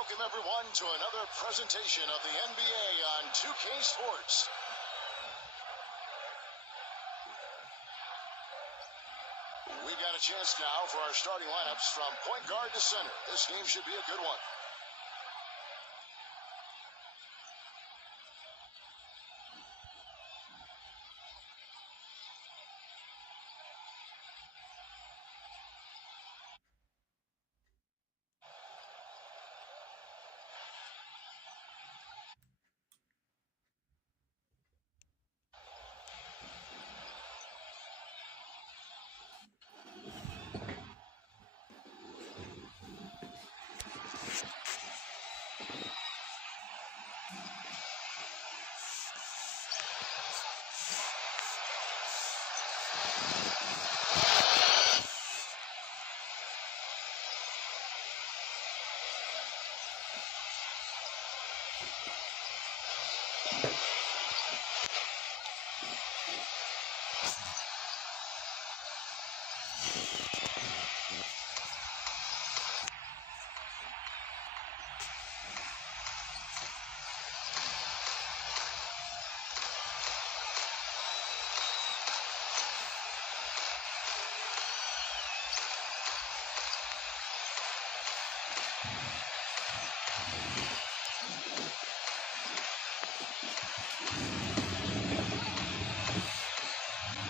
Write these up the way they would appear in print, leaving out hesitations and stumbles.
Welcome, everyone, to another presentation of the NBA on 2K Sports. We've got a chance now for our starting lineups from point guard to center. This game should be a good one.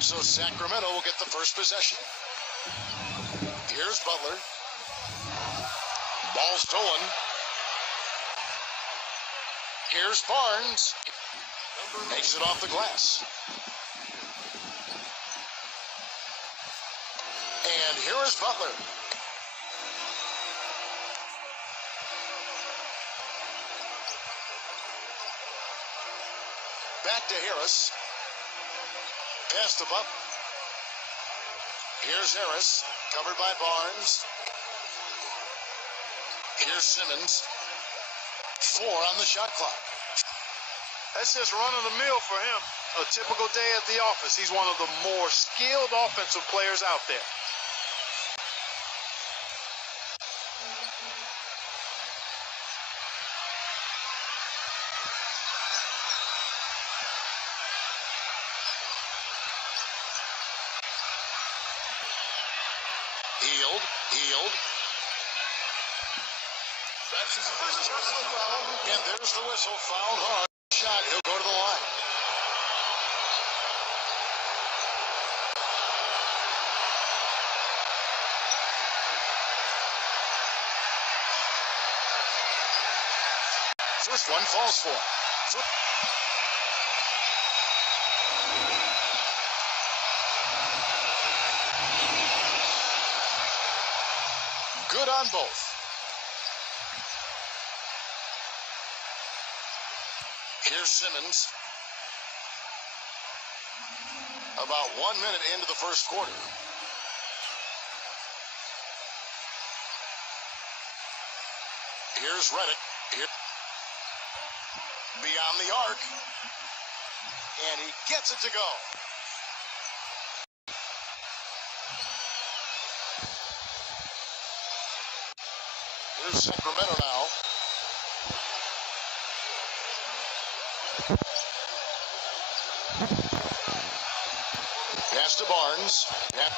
So Sacramento will get the first possession. Here's Butler. Ball stolen. Here's Barnes. Makes it off the glass. And here is Butler. Back to Harris. Pass to Buck. Here's Harris, covered by Barnes. Here's Simmons. 4 on the shot clock. That's just run of the mill for him. A typical day at the office. He's one of the more skilled offensive players out there. Healed. That's his first personal foul. And there's the whistle. Fouled hard. Shot. He'll go to the line. First one falls for him. Good on both. Here's Simmons. About 1 minute into the first quarter. Here's Reddick. Here. Beyond the arc. And he gets it to go. Here's Sacramento now. Pass to Barnes. And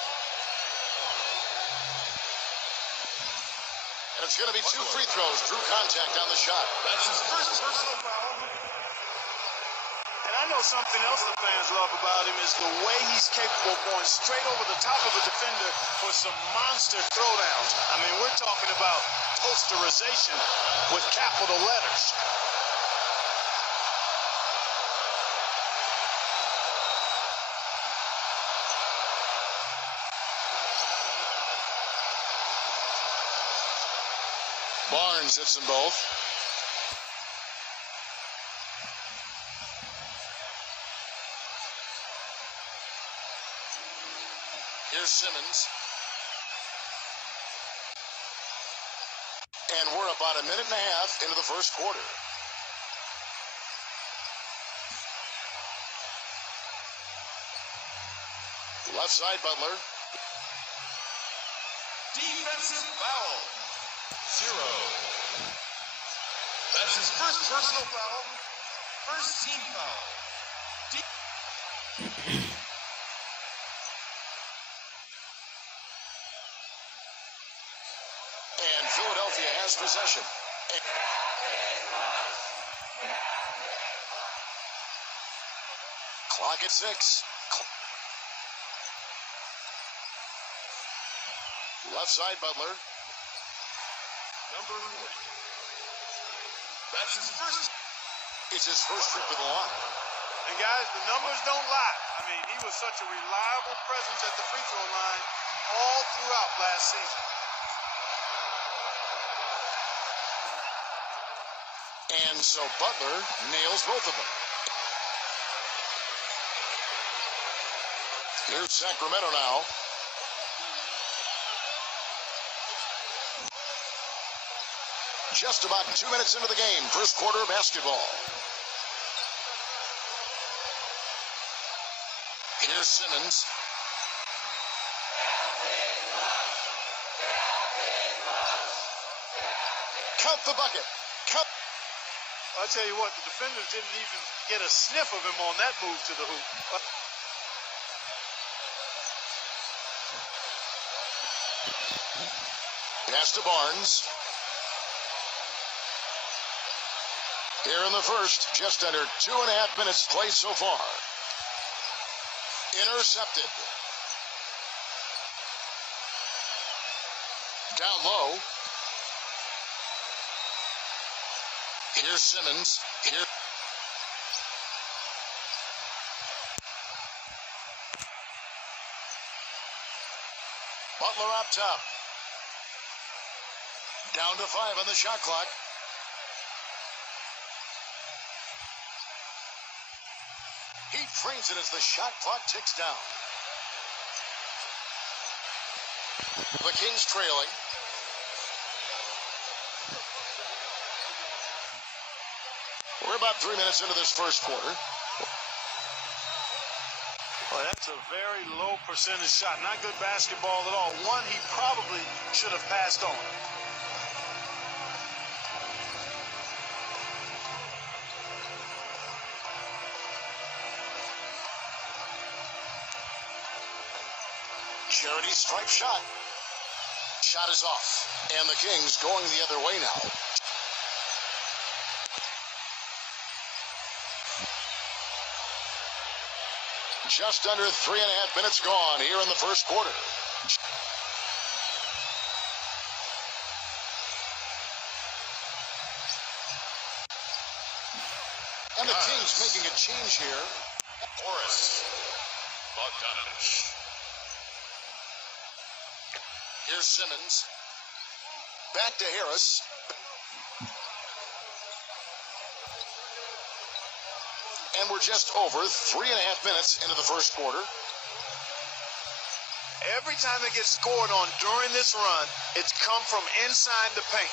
it's going to be 2 free throws. Drew contact on the shot. That's his first personal foul. And I know something else the fans love about him is the way he's capable of going straight over the top of a defender for some monster throwdowns. I mean, we're talking about posterization with capital letters. Barnes hits them both. Here's Simmons. And we're about a minute and a half into the first quarter. Left side, Butler. Defensive foul. 0. That's his first personal foul. First team foul. And Philadelphia has possession. Clock at 6. Left side, Butler. Number 40. That's his first. It's his first trip to the line. And guys, the numbers don't lie. I mean, he was such a reliable presence at the free throw line all throughout last season. And so Butler nails both of them. Here's Sacramento now. Just about 2 minutes into the game, first quarter basketball. Here's Simmons. Count the bucket. Count. I'll tell you what, the defenders didn't even get a sniff of him on that move to the hoop. Pass to Barnes. Here in the first, just under 2.5 minutes played so far. Intercepted. Down low. Here's Simmons. Here. Butler up top. Down to 5 on the shot clock. He frames it as the shot clock ticks down. The Kings trailing. We're about 3 minutes into this first quarter. Well, that's a very low percentage shot. Not good basketball at all. One he probably should have passed on. Charity stripe shot. Shot is off. And the Kings going the other way now. Just under 3.5 minutes gone here in the first quarter. And the Kings making a change here. Boris Bogdanovich. Here's Simmons. Back to Harris. And we're just over 3.5 minutes into the first quarter. Every time they get scored on during this run, it's come from inside the paint.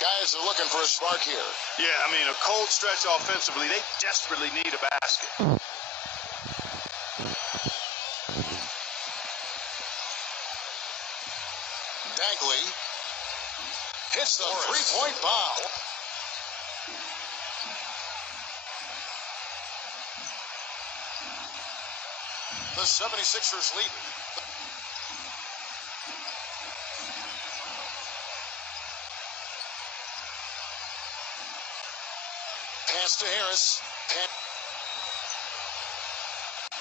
Guys are looking for a spark here. Yeah, I mean, a cold stretch offensively. They desperately need a basket. Bagley hits the three-point bomb. The 76ers lead. Pass to Harris.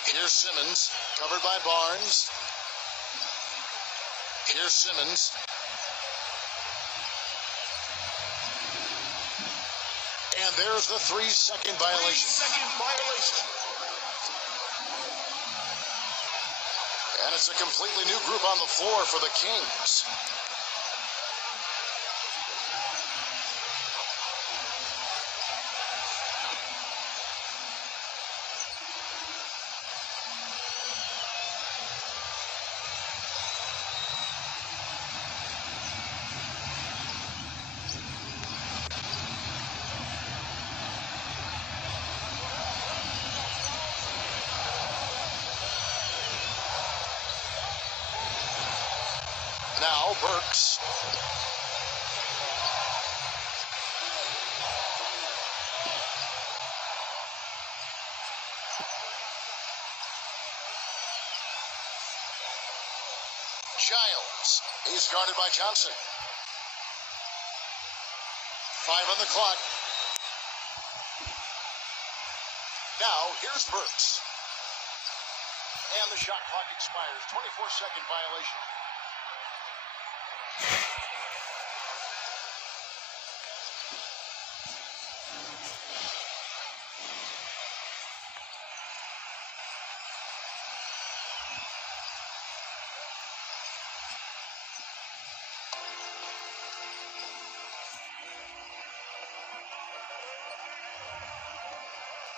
Here's Simmons, covered by Barnes. Here's Simmons. And there's the 3-second violation. 3-second violation. And it's a completely new group on the floor for the Kings. Now Burks. Giles. He's guarded by Johnson. 5 on the clock. Now, here's Burks. And the shot clock expires. 24-second violation.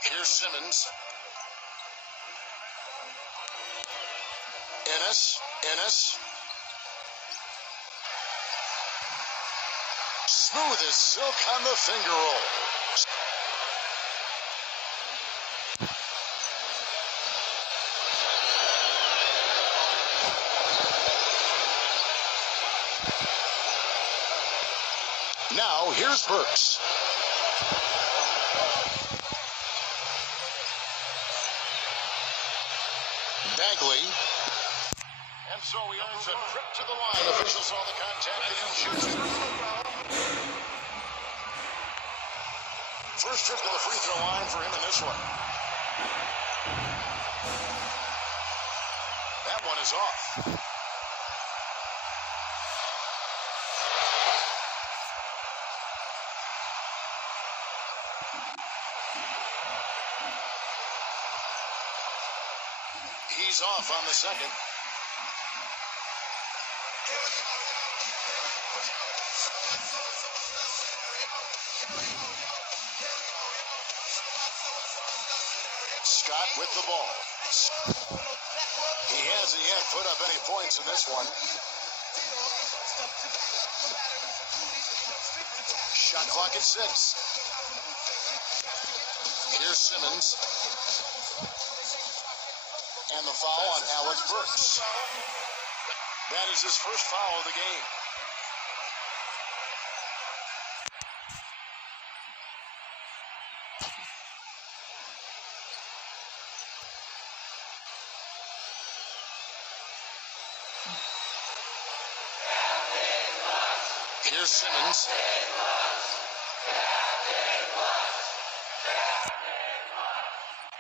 Here's Simmons. Ennis. Smooth as silk on the finger roll. Now, here's Burks. Bagley. And so he earns a trip to the line. Officials saw the contact and he shoots. First trip to the free throw line for him in this one. That one is off. He's off on the second. Scott with the ball. He hasn't yet put up any points in this one. Shot clock at 6. Here's Simmons. And the foul on Alex Burks. That is his first foul of the game. Here's Simmons.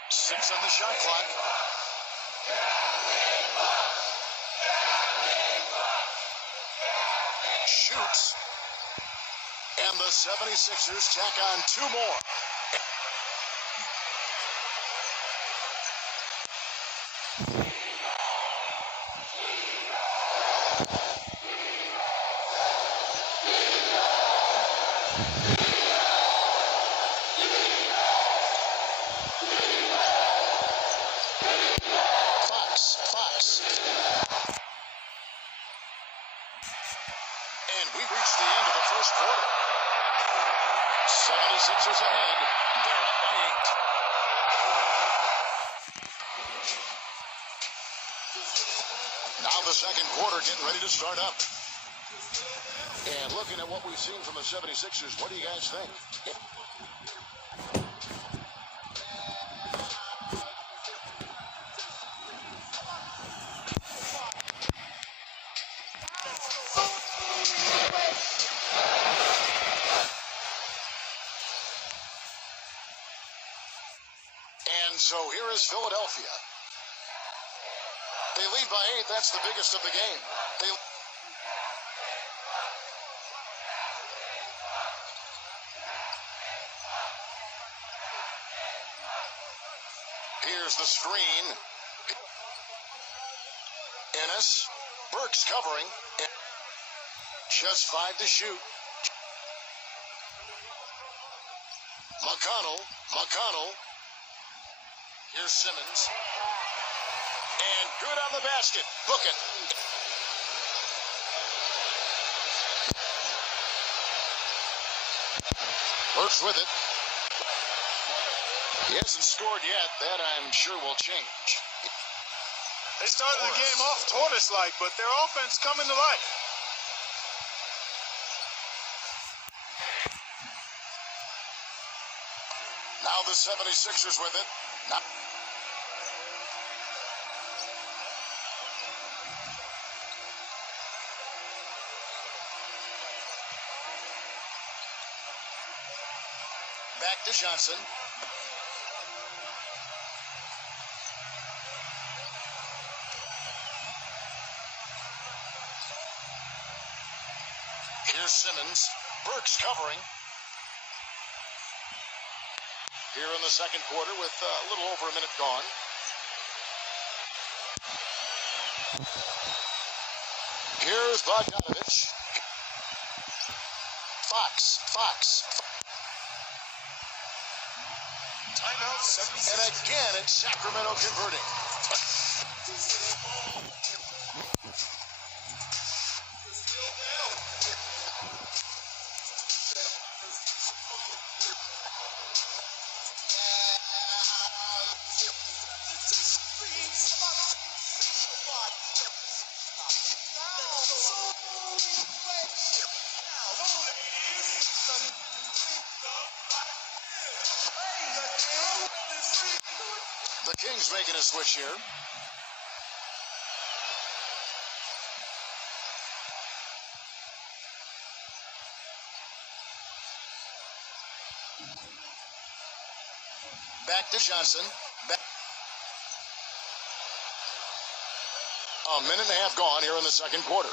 Six on the shot clock. Shoots. And the 76ers tack on 2 more. Fox. And we've reached the end of the first quarter. 76ers ahead. They're up by 8. Now the second quarter getting ready to start up. And looking at what we've seen from the 76ers, what do you guys think? And so here is Philadelphia. They lead by 8. That's the biggest of the game. Here's the screen. Ennis. Burks covering. Just 5 to shoot. McConnell. Here's Simmons. And good on the basket. Book it. Burks with it. He hasn't scored yet. That I'm sure will change. They started the game off tortoise-like, but their offense coming to life. the 76ers with it. Now, back to Johnson. Here's Simmons. Burks covering. Here in the second quarter with a little over a minute gone. Here's Bogdanovich. Fox. Timeout 76. And again, it's Sacramento converting. The Kings making a switch here. Back to Johnson. Back. A minute and a half gone here in the second quarter.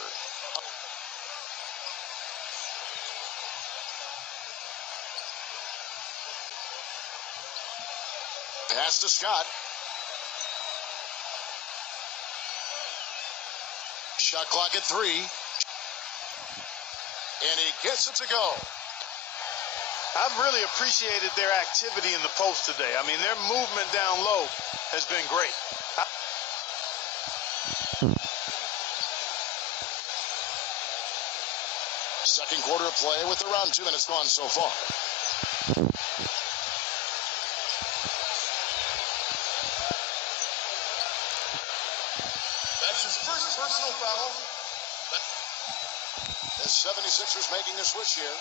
Pass to Scott. Shot clock at 3. And he gets it to go. I've really appreciated their activity in the post today. I mean, their movement down low has been great. Second quarter of play with around 2 minutes gone so far. That's his first personal foul. The 76ers making a switch here.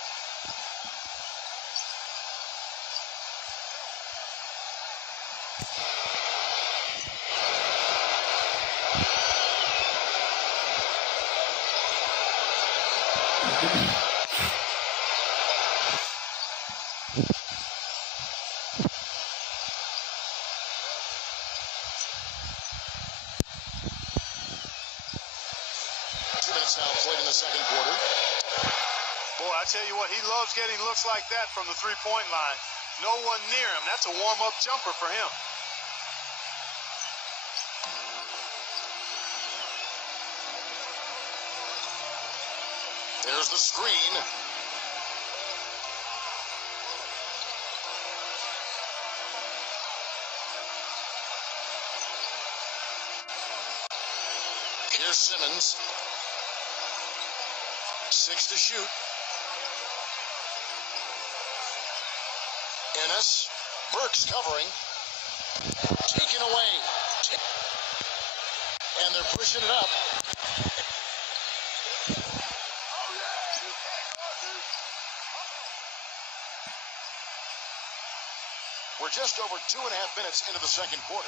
Now played in the second quarter. Boy, I tell you what, he loves getting looks like that from the three-point line. No one near him. That's a warm-up jumper for him. There's the screen. Here's Simmons. 6 to shoot. Ennis. Burks covering. Taken away. And they're pushing it up. We're just over 2.5 minutes into the second quarter.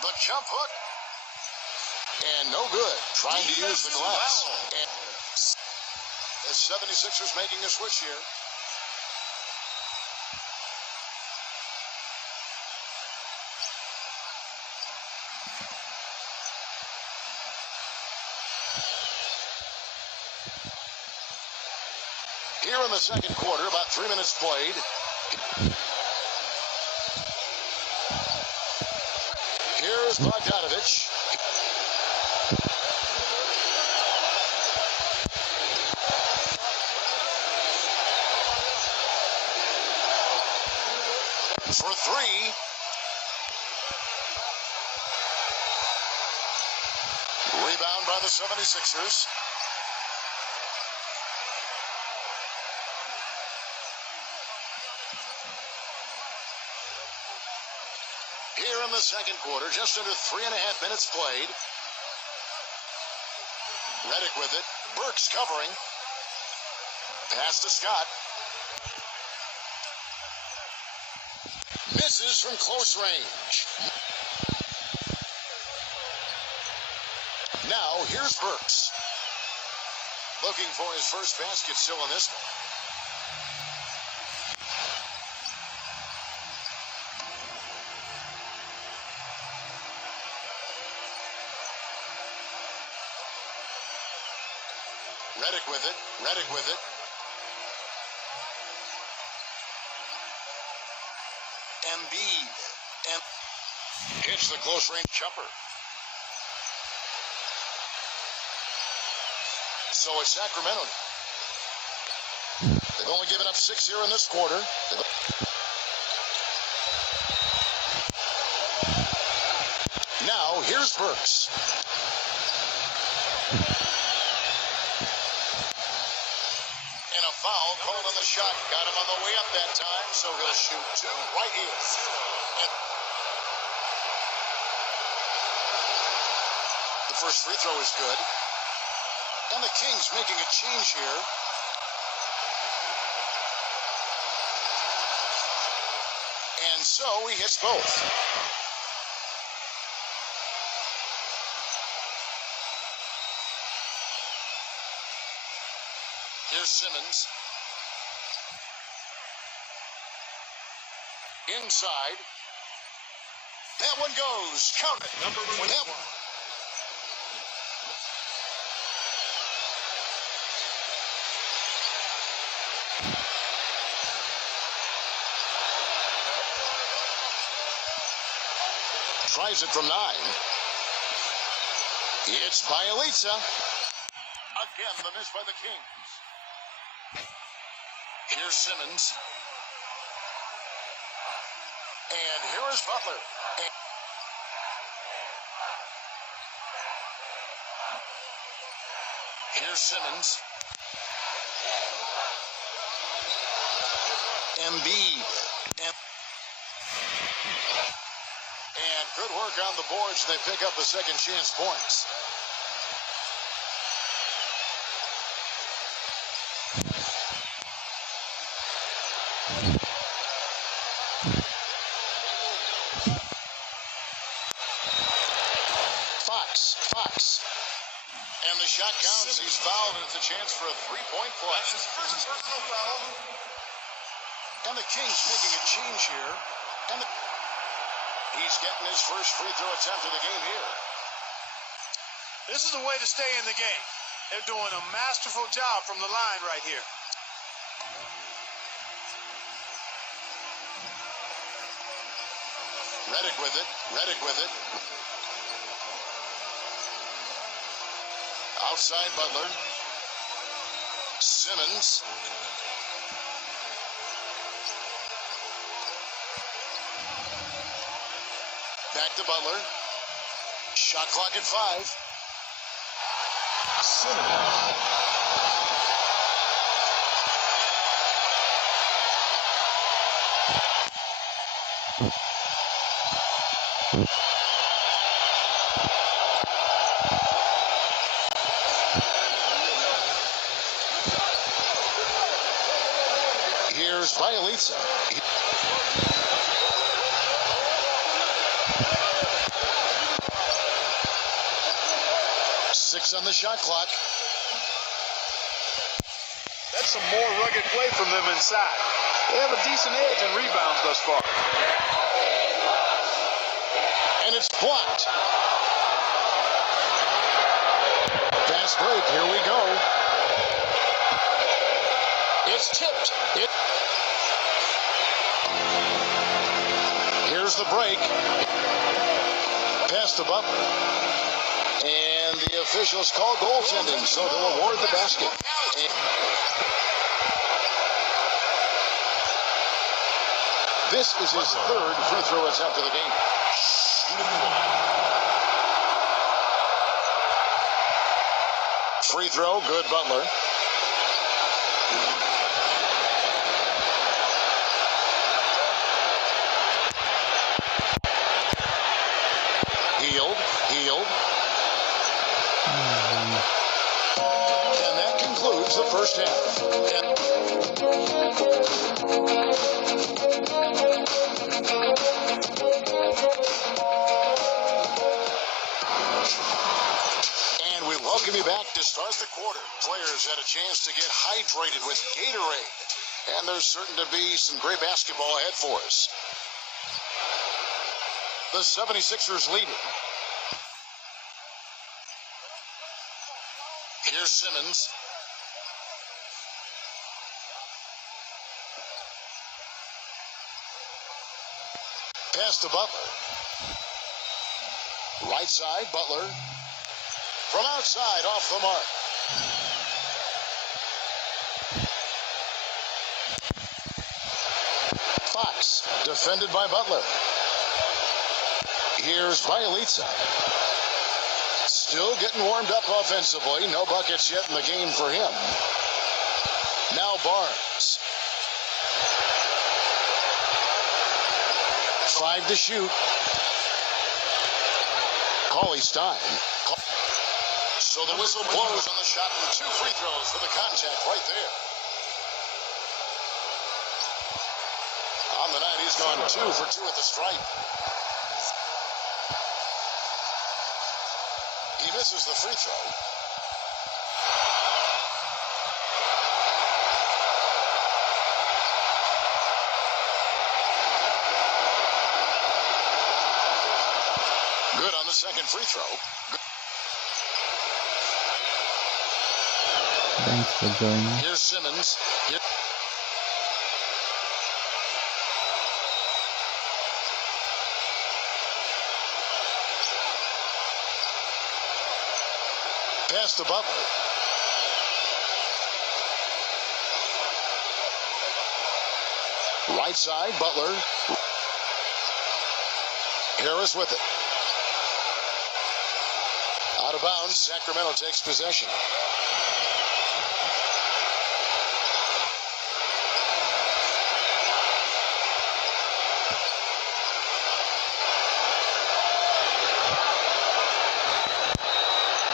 The jump hook. And no good. Trying to use the glass. And the 76ers making a switch here. Here in the second quarter, about 3 minutes played. Here's Bogdanovich. For 3. Rebound by the 76ers. the second quarter, just under 3.5 minutes played. Reddick with it. Burks covering. Pass to Scott. Misses from close range. Now, here's Burks. Looking for his first basket still in this one. Reddick with it. Reddick with it. Embiid. Hits the close range jumper. So it's Sacramento. They've only given up 6 here in this quarter. Now, here's Burks. And a foul called on the shot. Got him on the way up that time, so he'll shoot two. Right here. And the first free throw is good. And the Kings making a change here. And so he hits both. Here's Simmons. Inside. That one goes. Count it. Number 21. Tries it from 9. It's Bielitsa. Again, the miss by the Kings. Here's Simmons. And here is Butler. Here's Simmons. Embiid. And good work on the boards. They pick up the second chance points. Fox. And the shot counts. He's fouled, and it's a chance for a three-point play. That's his first personal foul. And the Kings making a change here. And he's getting his first free throw attempt of the game here. This is the way to stay in the game. They're doing a masterful job from the line right here. Reddick with it. Outside Butler. Simmons. Back to Butler. Shot clock at 5. Simmons. Here's Bielitsa. 6 on the shot clock. That's some more rugged play from them inside. They have a decent edge in rebounds thus far. And it's blocked. Fast break. Here we go. It's tipped. Here's the break. Pass to Butler. And the officials call goaltending, so they'll award the basket. This is his third free throw attempt of the game. Free throw, good Butler. Healed. And that concludes the first half. And we welcome you back to start the quarter. Players had a chance to get hydrated with Gatorade. And there's certain to be some great basketball ahead for us. The 76ers leading. Here's Simmons. Pass to Butler. Right side, Butler. From outside, off the mark. Fox, defended by Butler. Here's Bielitsa. Still getting warmed up offensively. No buckets yet in the game for him. Now Barnes. 5 to shoot. Cauley Stein. So the whistle blows on the shot and 2 free throws for the contact right there. On the night, he's gone 2 for 2 at the stripe. He misses the free throw. Good on the second free throw. Thanks for joining. Here's Simmons. Pass to Butler. Right side, Butler. Harris with it. Out of bounds, Sacramento takes possession.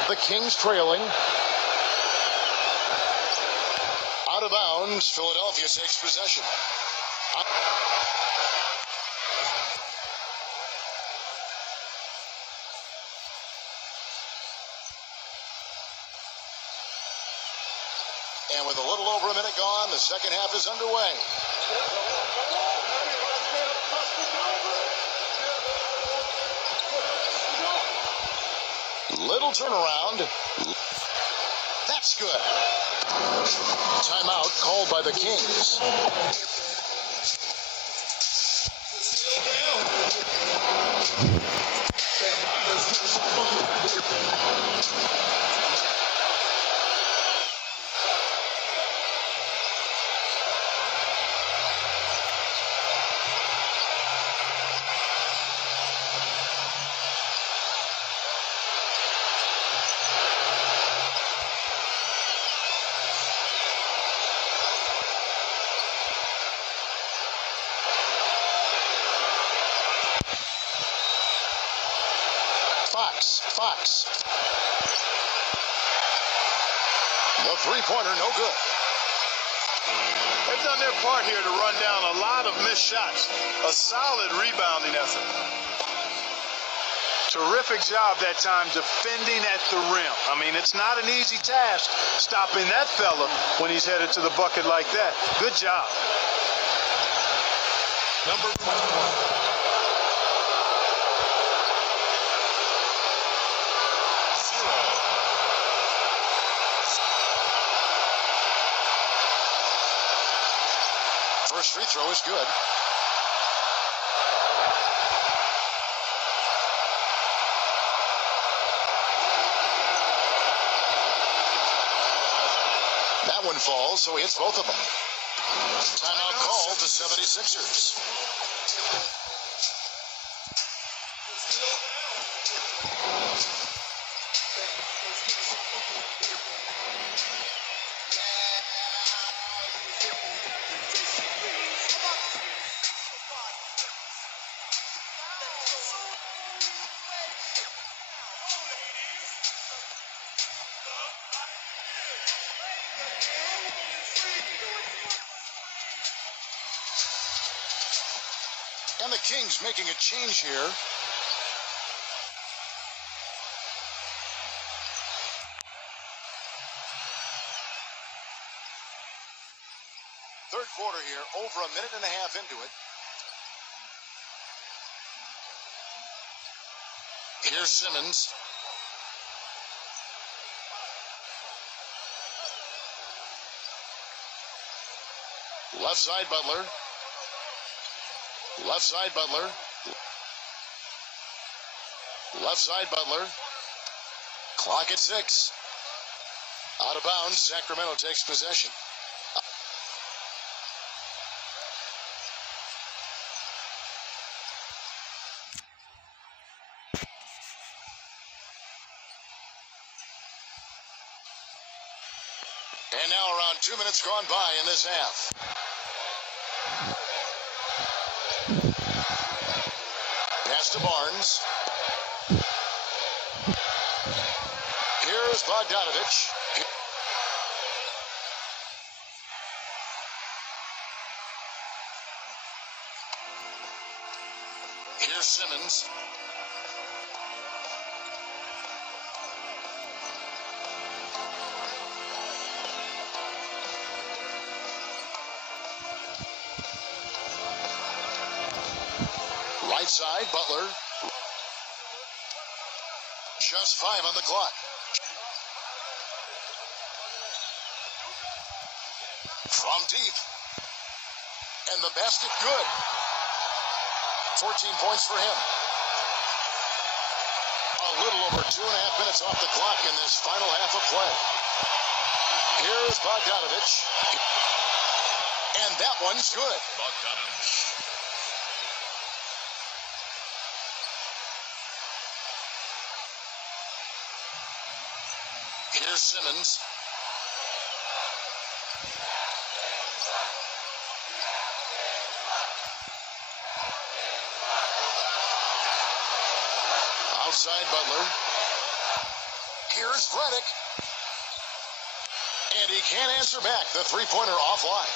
The Kings trailing. Out of bounds, Philadelphia takes possession. And with a little over a minute gone, the second half is underway. Little turnaround. That's good. Timeout called by the Kings. Fox. The three-pointer, no good. They've done their part here to run down a lot of missed shots. A solid rebounding effort. Terrific job that time defending at the rim. I mean, it's not an easy task stopping that fella when he's headed to the bucket like that. Good job. Number 21. First free throw is good. That one falls, so he hits both of them. Timeout called to 76ers. And the Kings making a change here. Third quarter here, over a minute and a half into it. Here's Simmons. Left side, Butler. Left side, Butler. Left side, Butler. Clock at 6. Out of bounds, Sacramento takes possession. And now around 2 minutes gone by in this half. Pass to Barnes. Here's Bogdanovich. Here's Simmons. Right side, Butler. Just 5 on the clock. From deep. And the basket good. 14 points for him. A little over 2.5 minutes off the clock in this final half of play. Here's Bogdanovich. And that one's good. Bogdanovich. Here's Simmons. Outside Butler. Here's Redick. And he can't answer back. The three-pointer offline.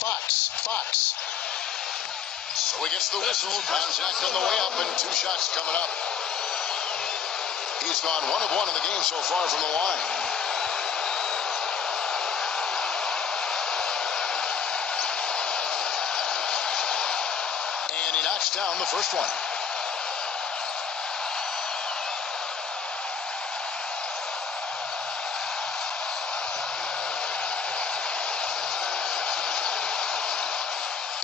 Fox. So he gets the whistle. Contact on the way up and 2 shots coming up. He's gone 1 of 1 in the game so far from the line. And he knocks down the first one.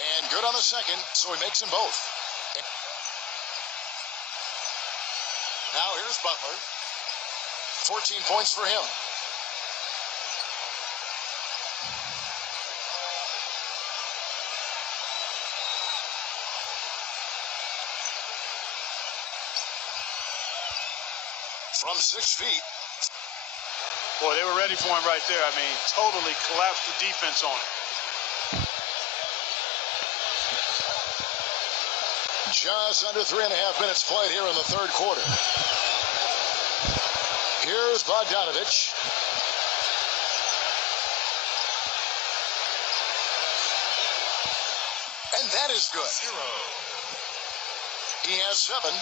And good on the second, so he makes them both. Now here's Butler. 14 points for him. From 6 feet. Boy, they were ready for him right there. I mean, totally collapsed the defense on him. Just under 3.5 minutes played here in the third quarter. Here's Bogdanovich. And that is good. 0. He has 7.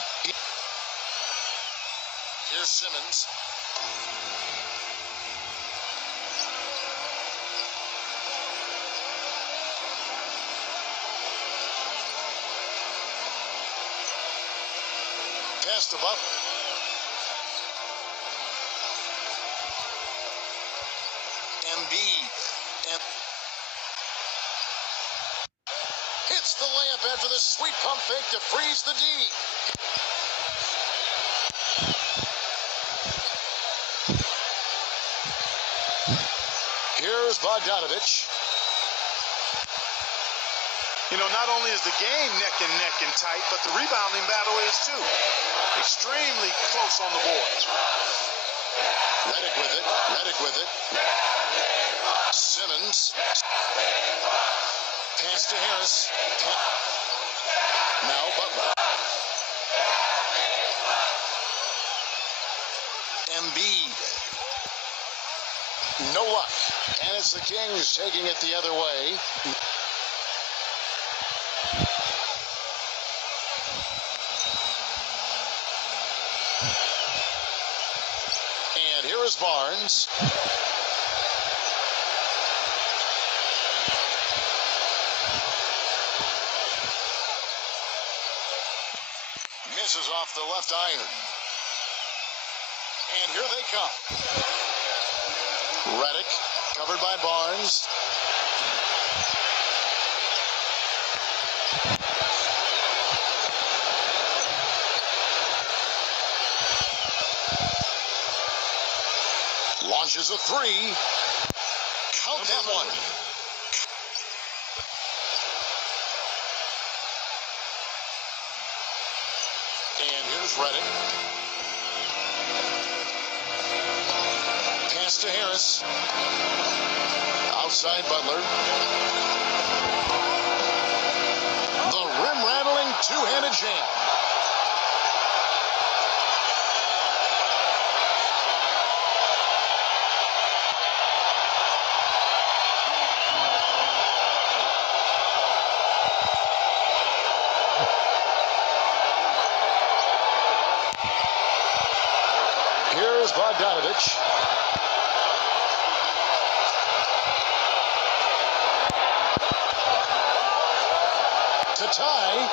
Here's Simmons. Pass to Butler. Embiid. Hits the layup after the sweet pump fake to freeze the D. Here's Bogdanovich. You know, not only is the game neck and tight, but the rebounding battle is too. Extremely close on the boards. Redick with it. Simmons. Pass to Harris. Now Butler. Embiid. No luck. And it's the Kings taking it the other way. And here is Barnes. Misses off the left iron. And here they come. Reddick, covered by Barnes. Launches a three. Count that one. And here's Reddick. Pass to Harris. Outside Butler. The rim-rattling two-handed jam. Here's Bogdanovich. To tie.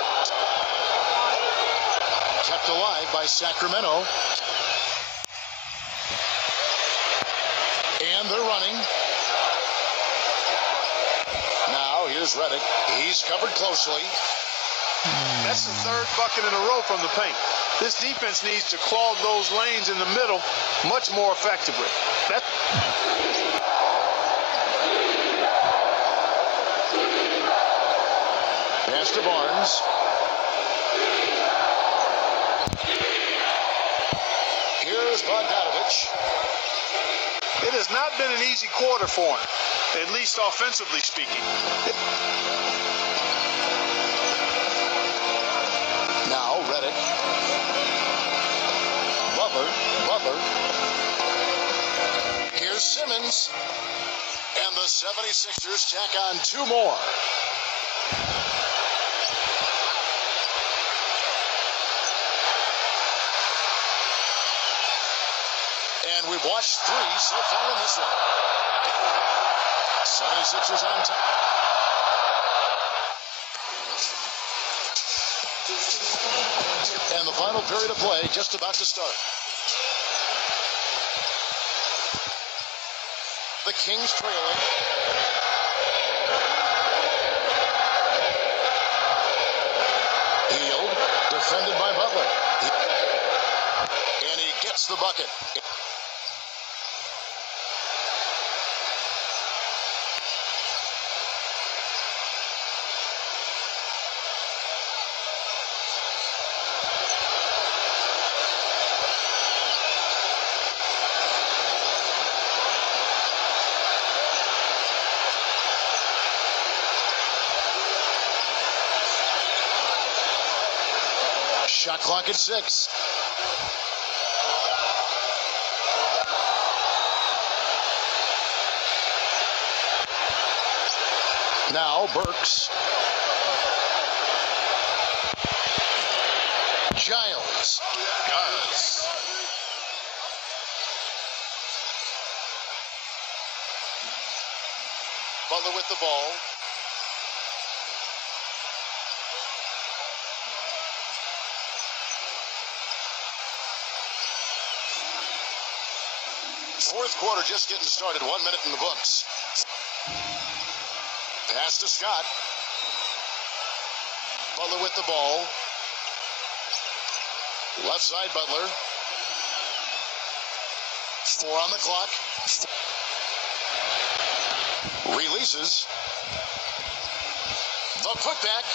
Kept alive by Sacramento. And they're running. Now here's Reddick. He's covered closely. That's the third bucket in a row from the paint. This defense needs to clog those lanes in the middle much more effectively. Pass to Barnes. Here's Bogdanovich. It has not been an easy quarter for him, at least offensively speaking. Now Reddick. Butler. Here's Simmons. And the 76ers tack on two more. And we've watched three so far in this one. 76ers on top. And the final period of play just about to start. The Kings trailing. Healed, defended by Butler. And he gets the bucket. Shot clock at 6. Now Burks. Giles. Butler with the ball. Fourth quarter just getting started. 1 minute in the books. Pass to Scott. Butler with the ball. Left side Butler. 4 on the clock. Releases. The putback.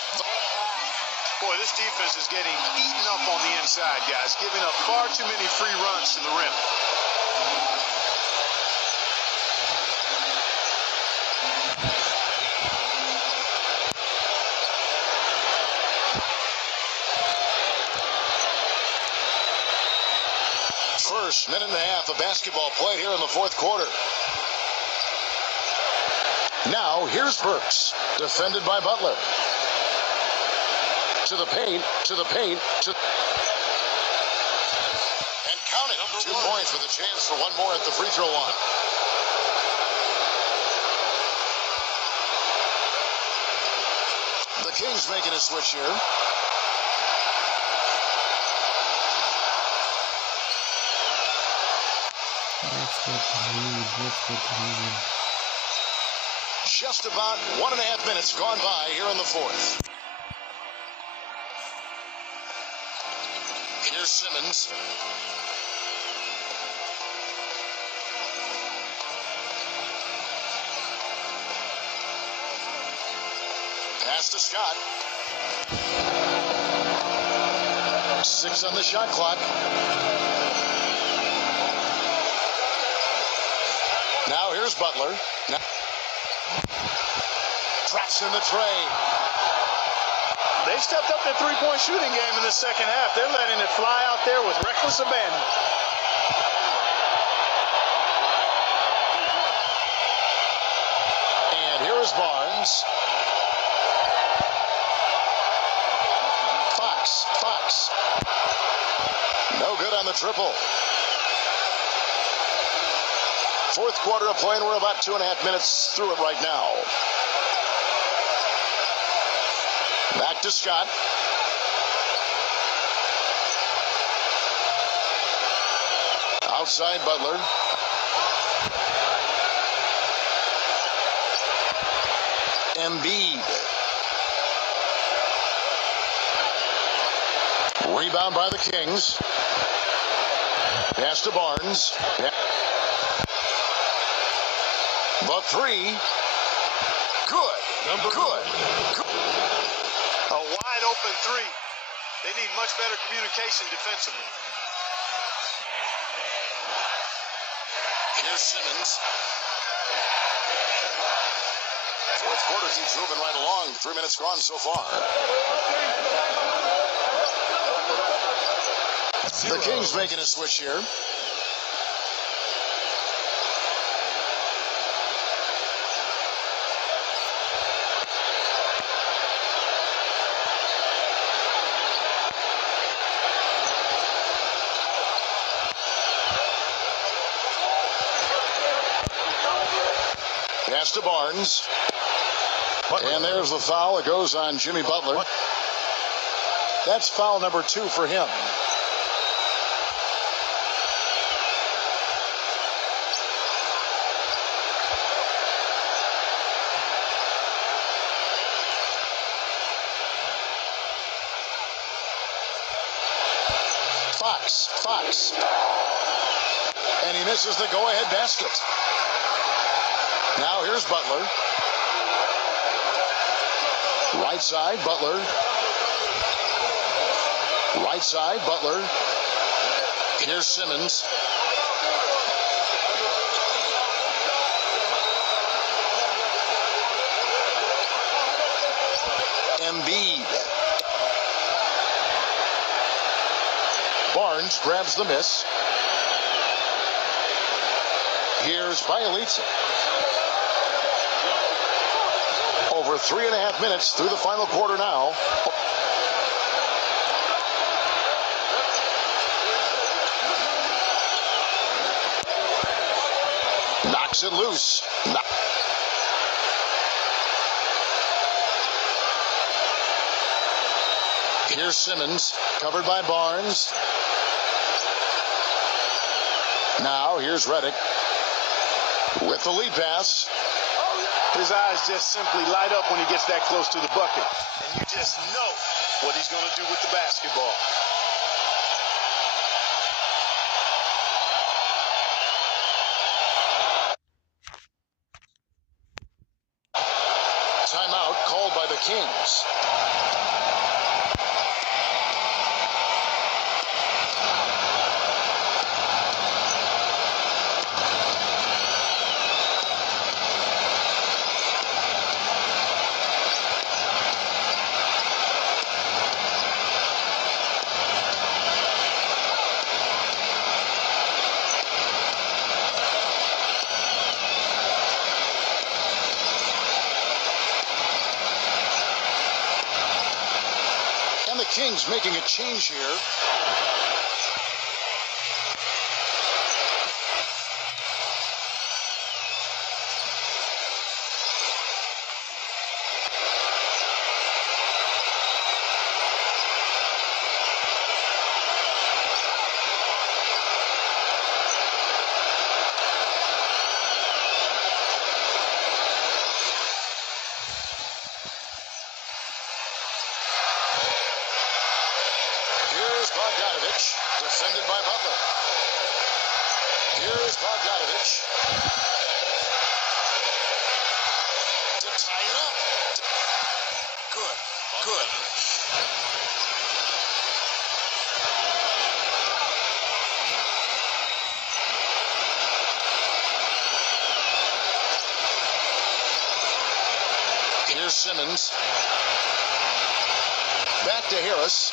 Boy, this defense is getting eaten up on the inside, guys, giving up far too many free runs to the rim. First minute and a half of basketball played here in the fourth quarter. Now, here's Burks, defended by Butler. To the paint, to the paint, to... And count it. 2 points with a chance for one more at the free throw line. The Kings making a switch here. Just about 1.5 minutes gone by here in the fourth. Here's Simmons. Pass to Scott. 6 on the shot clock. Now here's Butler. Now drops in the tray. They stepped up their three-point shooting game in the second half. They're letting it fly out there with reckless abandon. And here is Barnes. Fox. No good on the triple. Fourth quarter of play, and we're about 2.5 minutes through it right now. Back to Scott. Outside Butler. Embiid. Rebound by the Kings. Pass to Barnes. The three. Good. Good. A wide open three. They need much better communication defensively. Here's Simmons. Fourth quarter keeps moving right along. 3 minutes gone so far. The Kings making a switch here. Pass to Barnes. And there's the foul. It goes on Jimmy Butler. That's foul number 2 for him. Fox. And he misses the go-ahead basket. Now here's Butler. Right side, Butler. Right side, Butler. Here's Simmons. Embiid. Barnes grabs the miss. Here's Bielitsa. Over 3.5 minutes through the final quarter now. Knocks it loose. Here's Simmons, covered by Barnes. Now here's Redick with the lead pass. His eyes just simply light up when he gets that close to the bucket. And you just know what he's going to do with the basketball. Timeout called by the Kings. And the Kings making a change here. Here's Bogdanovich, defended by Butler. Here's Bogdanovich to tie it up. Good, good. Here's Simmons. Back to Harris.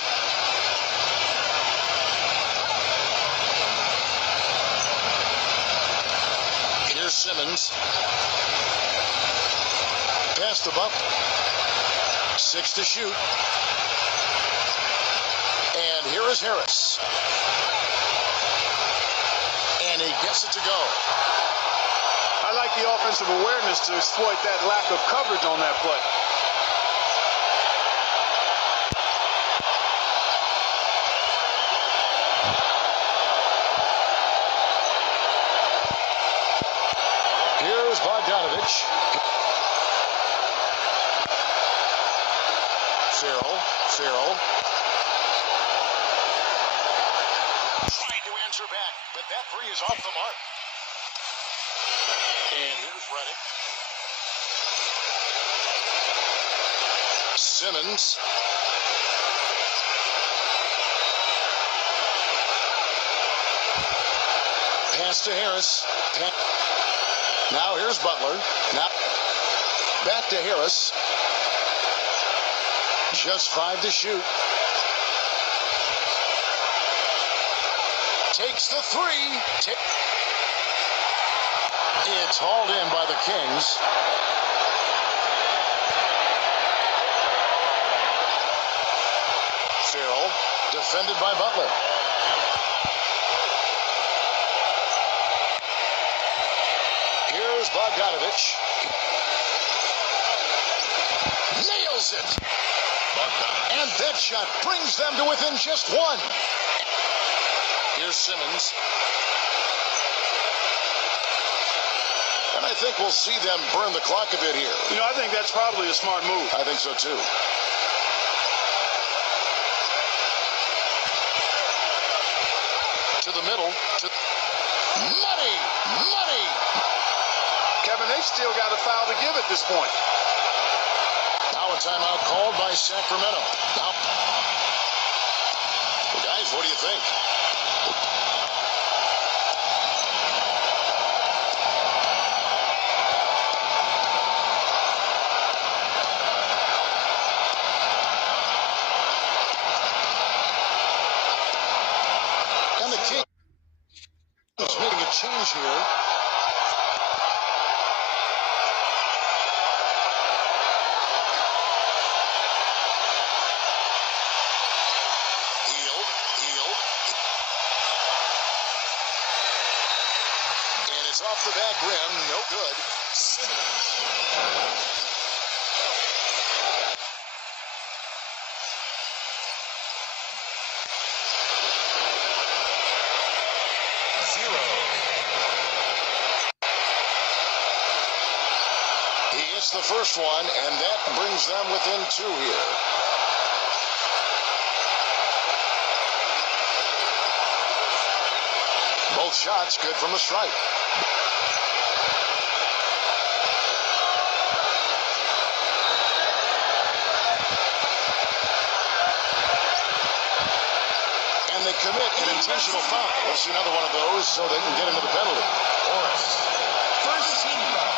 Here's Simmons. Pass to Butler. 6 to shoot. And here is Harris. And he gets it to go. I like the offensive awareness to exploit that lack of coverage on that play. Here's Bogdanovich. Farrell. Trying to answer back, but that three is off the mark. And here's Redick. Simmons. Pass to Harris. Now here's Butler. Now back to Harris. Just 5 to shoot. Takes the three. It's hauled in by the Kings. Farrell, defended by Butler. Here's Bogdanovich. Nails it. And that shot brings them to within just one. Here's Simmons. And I think we'll see them burn the clock a bit here. You know, I think that's probably a smart move. I think so too. To the middle. Money! Kevin, they still got a foul to give at this point. Now a timeout called by Sacramento. Now, guys, what do you think? And the Kings making a change here. It's off the back rim, no good. He hits the first one, and that brings them within 2 here. Both shots good from the stripe. And they commit an intentional foul. We'll see another one of those so they can get into the penalty. First team foul.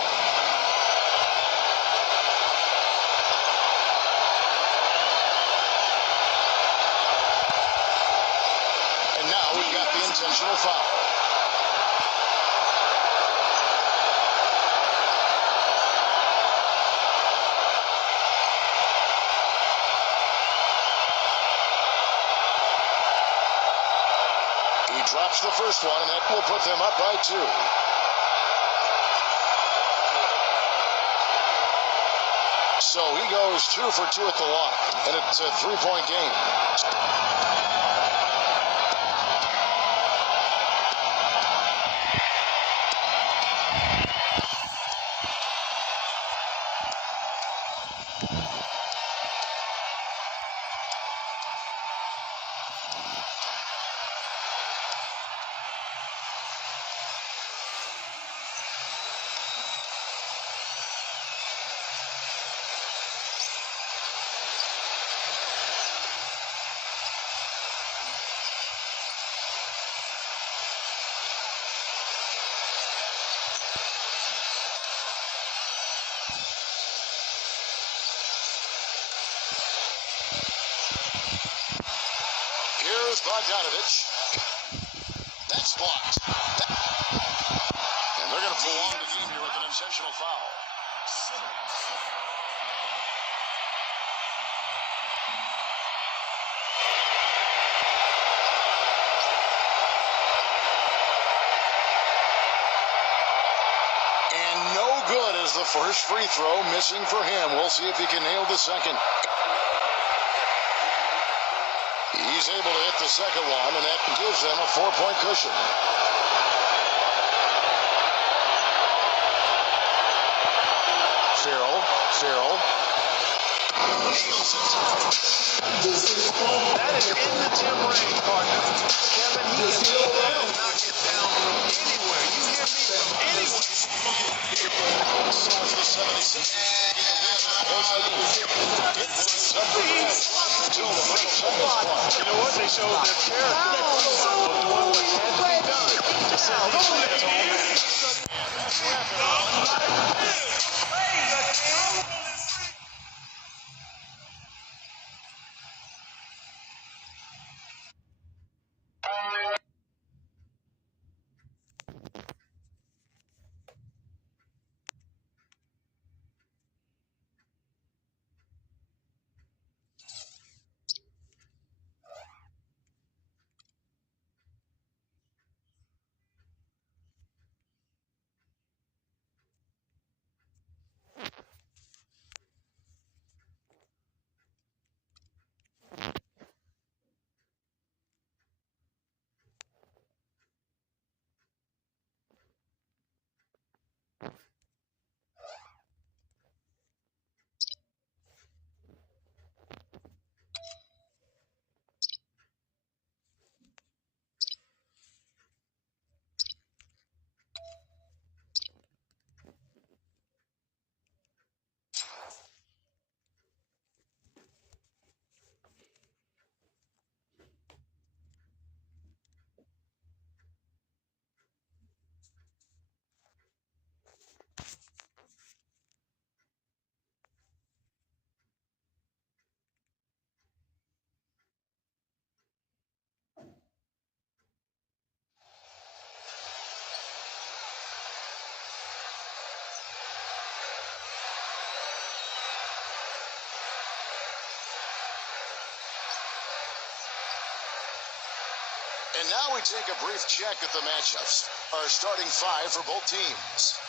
And now we've got the intentional foul. drops the first one, and that will put them up by 2. So he goes 2 for 2 at the line, and it's a 3-point game. Here's Bogdanovich. That's blocked. And they're going to prolong the game here with an intentional foul. And no good as the first free throw, missing for him. We'll see if he can nail the second. He's able to hit the second one, and that gives them a 4-point cushion. Farrell. That is in the Tim Raine, partner. Kevin, he can pull that and knock it down from anywhere. You hear me? From anywhere. The 76. You know what? They showed their character of doing what had to be done to send these fans home. And now we take a brief check at the matchups. Our starting 5 for both teams.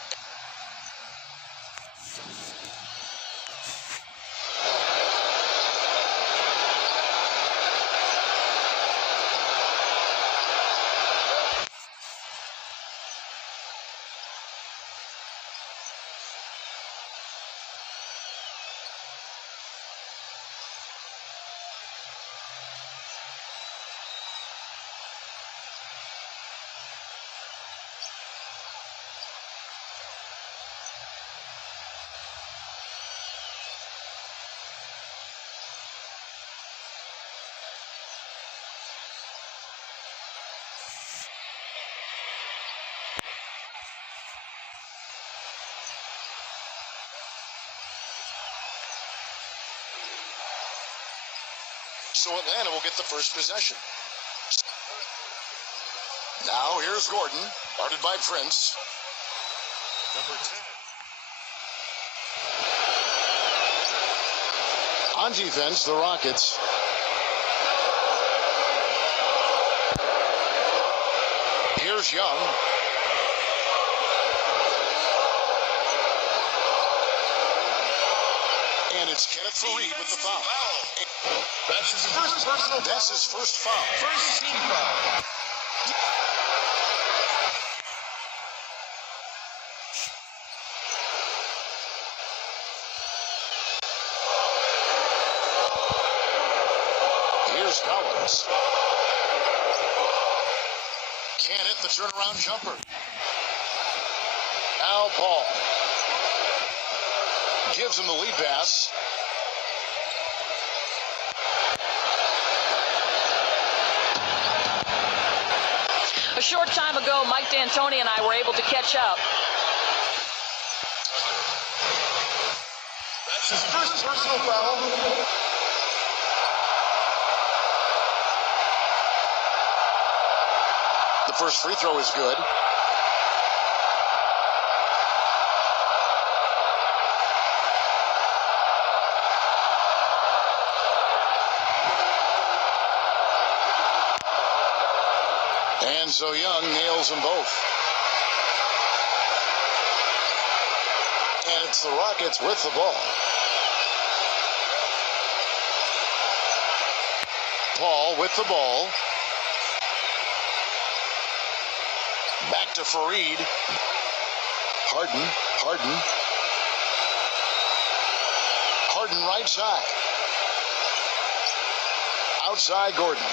So Atlanta will get the first possession. Now here's Gordon, guarded by Prince. Number 10. On defense, the Rockets. Here's Young. And it's Kenneth Fareed with the foul. That's his first personal foul. That's his first foul. First team foul. Here's Collins. Can't hit the turnaround jumper. Al Paul gives him the lead pass. A short time ago, Mike D'Antoni and I were able to catch up. That's his first personal foul. The first free throw is good. And so Young nails them both. And it's the Rockets with the ball. Paul with the ball. Back to Fareed. Harden right side. Outside Gordon.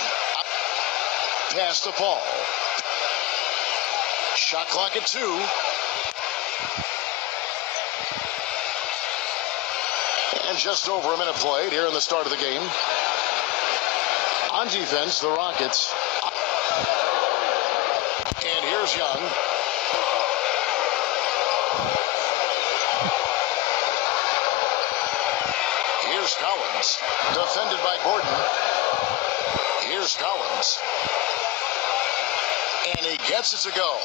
Pass to Paul. Shot clock at 2. And just over a minute played here in the start of the game. On defense, the Rockets. And here's Young. Here's Collins. Defended by Gordon. Here's Collins. And he gets it to go.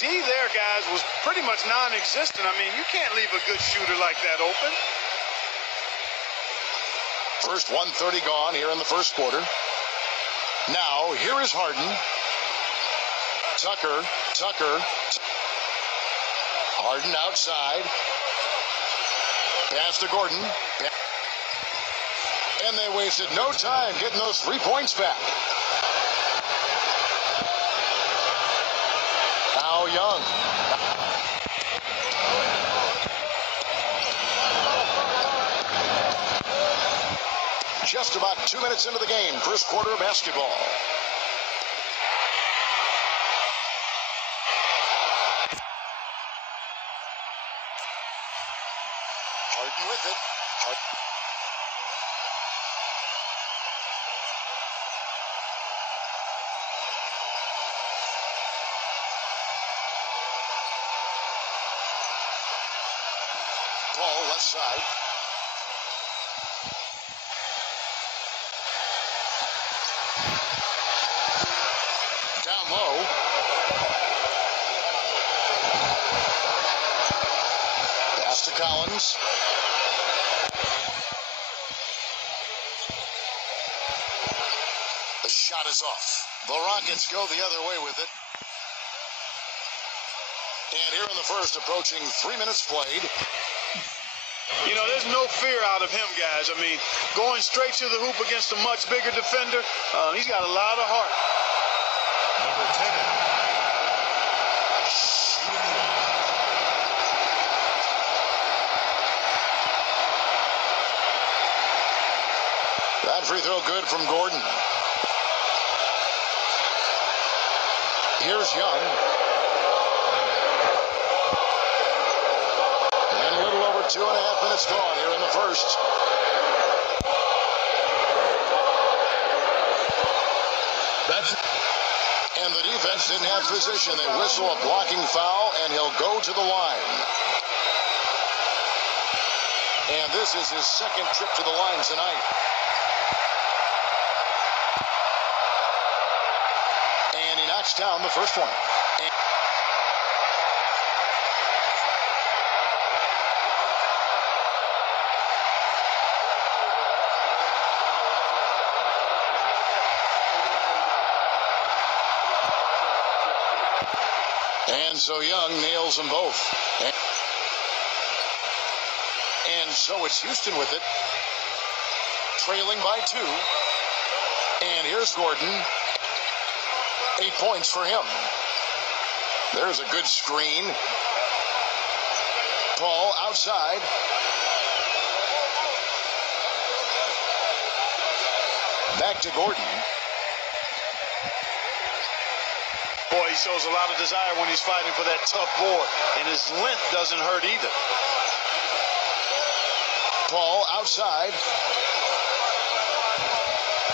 D there, guys, was pretty much non-existent. I mean, you can't leave a good shooter like that open. First 1:30 gone here in the first quarter. Now, here is Harden. Tucker. Harden outside. Pass to Gordon. And they wasted no time getting those 3 points back. Now Young. Just about 2 minutes into the game, first quarter of basketball. Harden with it. Ball left side. Down low. Pass to Collins. The shot is off. The Rockets go the other way with it. And here in the first, approaching 3 minutes played. You know, there's no fear out of him, guys. I mean, going straight to the hoop against a much bigger defender, he's got a lot of heart. Number 10. That free throw good from Gordon. Here's Young. And a little over 2.5 minutes gone here in the first. And the defense didn't have position. They whistle a blocking foul, and he'll go to the line. And this is his second trip to the line tonight. And he knocks down the first one. And so Young nails them both. And so it's Houston with it, trailing by 2. And here's Gordon. 8 points for him. There's a good screen. Paul outside. Back to Gordon. Boy, he shows a lot of desire when he's fighting for that tough board, and his length doesn't hurt either. Paul outside.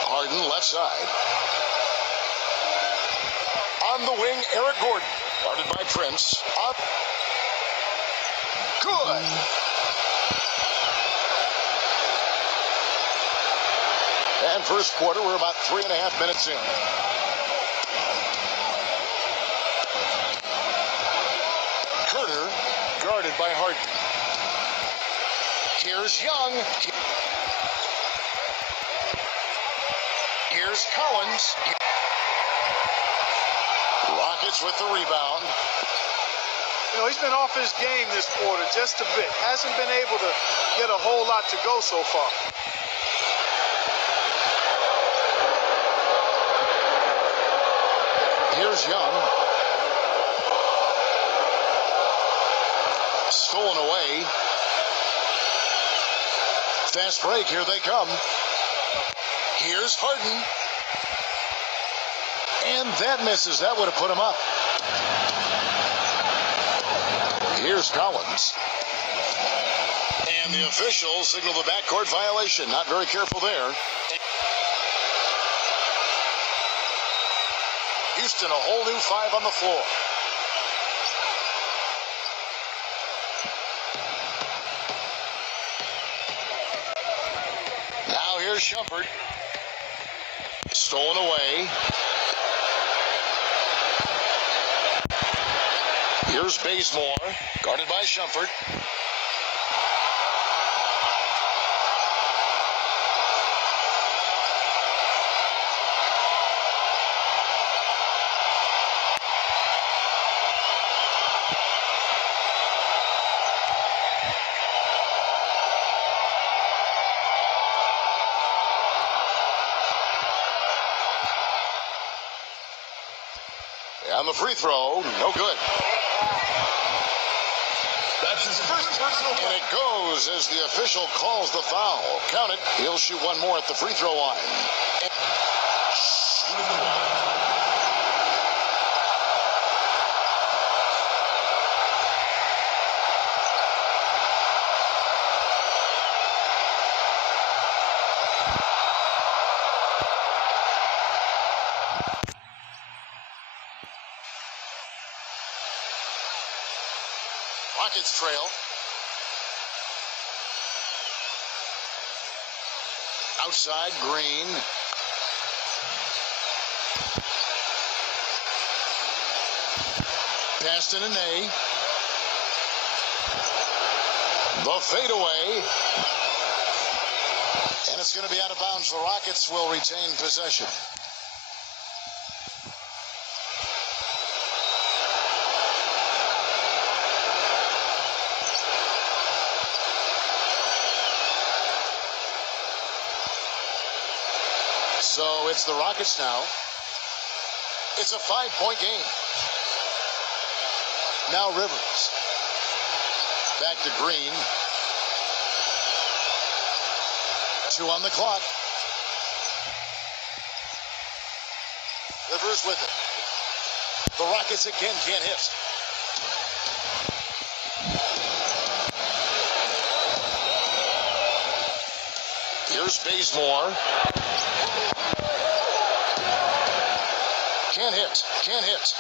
Harden left side. On the wing, Eric Gordon. Guarded by Prince. Up. Good. And first quarter, we're about 3.5 minutes in. Carter, guarded by Harden. Here's Young. Here's Collins. Rockets with the rebound. You know, he's been off his game this quarter just a bit. Hasn't been able to get a whole lot to go so far. Here's Young. Stolen away. Fast break. Here they come. Here's Harden. And that misses. That would have put him up. Here's Collins. And the officials signal the backcourt violation. Not very careful there. Houston, a whole new 5 on the floor. Now here's Shumpert. Stolen away. Here's Bazemore, guarded by Shumpert. And the free throw, no good. That's his first personal foul. And it goes as the official calls the foul. Count it. He'll shoot one more at the free throw line. Rockets trail. Outside, Green. Passed in an A. The fadeaway. And it's going to be out of bounds. The Rockets will retain possession. So it's the Rockets now. It's a 5-point game. Now Rivers. Back to Green. 2 on the clock. Rivers with it. The Rockets again can't hit. Here's Bazemore. Can't hit. Can't hit.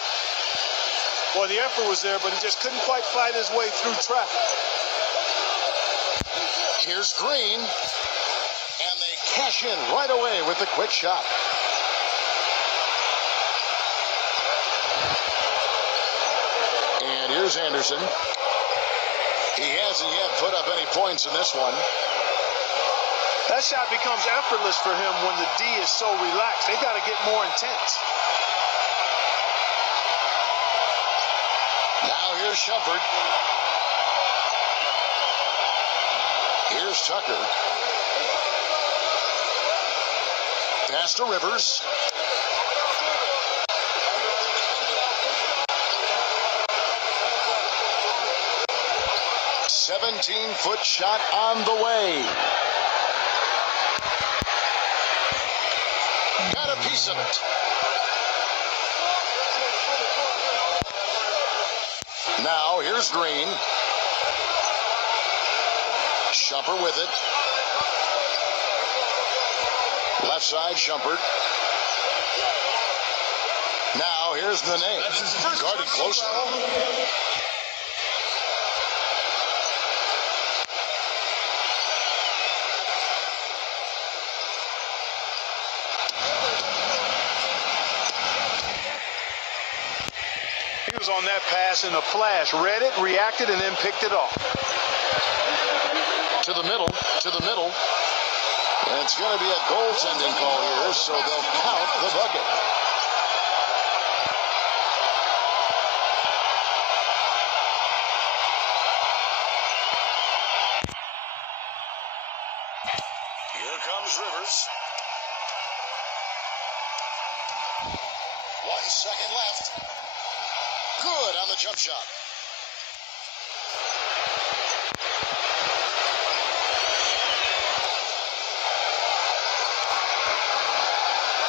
Boy, the effort was there, but he just couldn't quite fight his way through traffic. Here's Green. And they cash in right away with a quick shot. And here's Anderson. He hasn't yet put up any points in this one. That shot becomes effortless for him when the D is so relaxed. They got to get more intense. here's Shumpert. Here's Tucker. Pass to Rivers. A 17-foot shot on the way. Got a piece of it. Now, here's Green. Shumpert with it. Left side, Shumpert. Now, here's Nene. Guarded closely. He was on that pass in a flash, read it, reacted, and then picked it off. To the middle. And it's going to be a goaltending call here, so they'll count the bucket. Here comes Rivers. 1 second left. Good on the jump shot.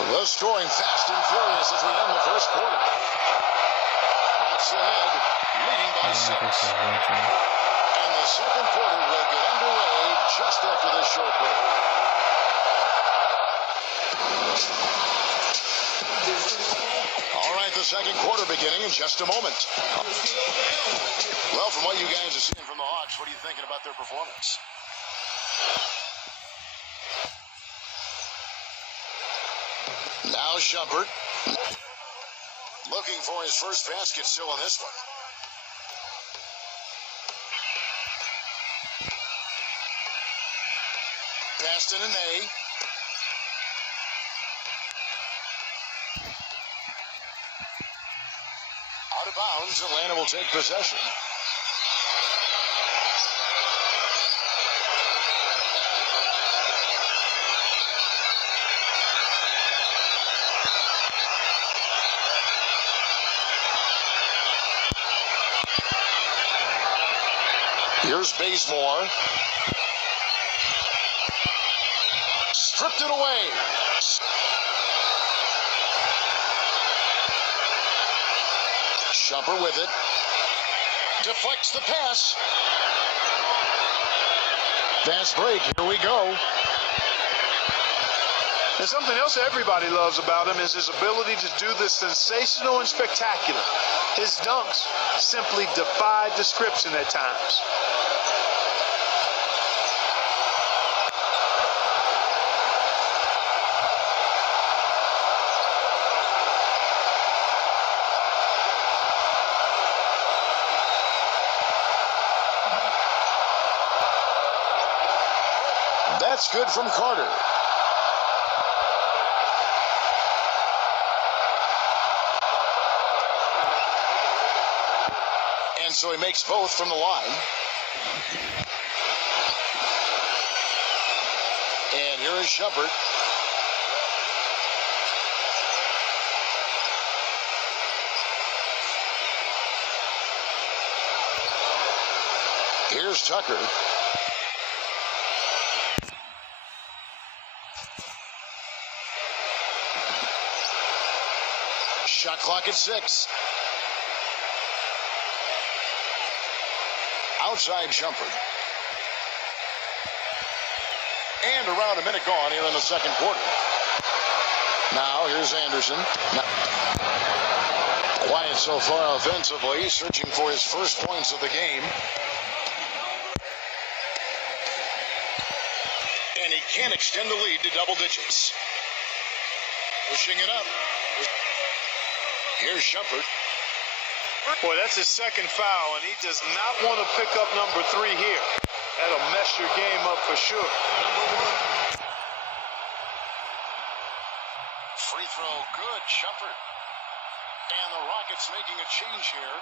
The scoring fast and furious as we end the first quarter. It's ahead, leading by 6. And the second quarter will get underway just after this short break. All right, the second quarter beginning in just a moment. Well, from what you guys are seeing from the Hawks, what are you thinking about their performance? Now Shumpert. Looking for his first basket still in this one. Pass to Nene. Out of bounds, Atlanta will take possession. Here's Bazemore. Stripped it away. Shumpert with it. Deflects the pass. Fast break. Here we go. And something else everybody loves about him is his ability to do the sensational and spectacular. His dunks simply defy description at times. That's good from Carter. And so he makes both from the line. And here is Shumpert. Here's Tucker. Shot clock at 6. Outside Shumpert. And around a minute gone here in the second quarter. Now here's Anderson. Quiet so far offensively, searching for his first points of the game. And he can extend the lead to double digits. Pushing it up. Here's Shumpert. Boy, that's his second foul, and he does not want to pick up number 3 here. That'll mess your game up for sure. Free throw, good, Shumpert. And the Rockets making a change here.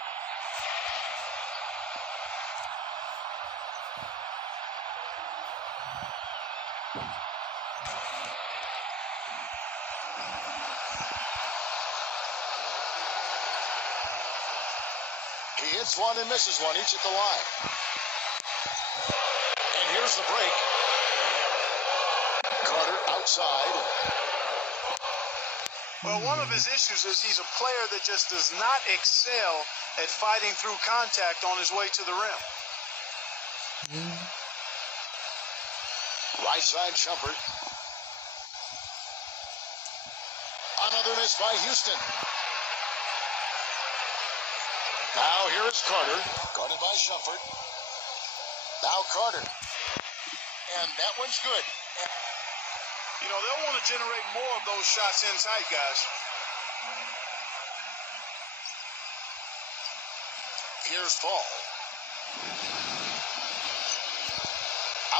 He hits one and misses one, each at the line. And here's the break. Carter outside. Well, one of his issues is he's a player that just does not excel at fighting through contact on his way to the rim. Right side jumper. Another miss by Houston. Now here is Carter, guarded by Shumpert. Now Carter. And that one's good. You know, they'll want to generate more of those shots in tight, guys. Here's Paul.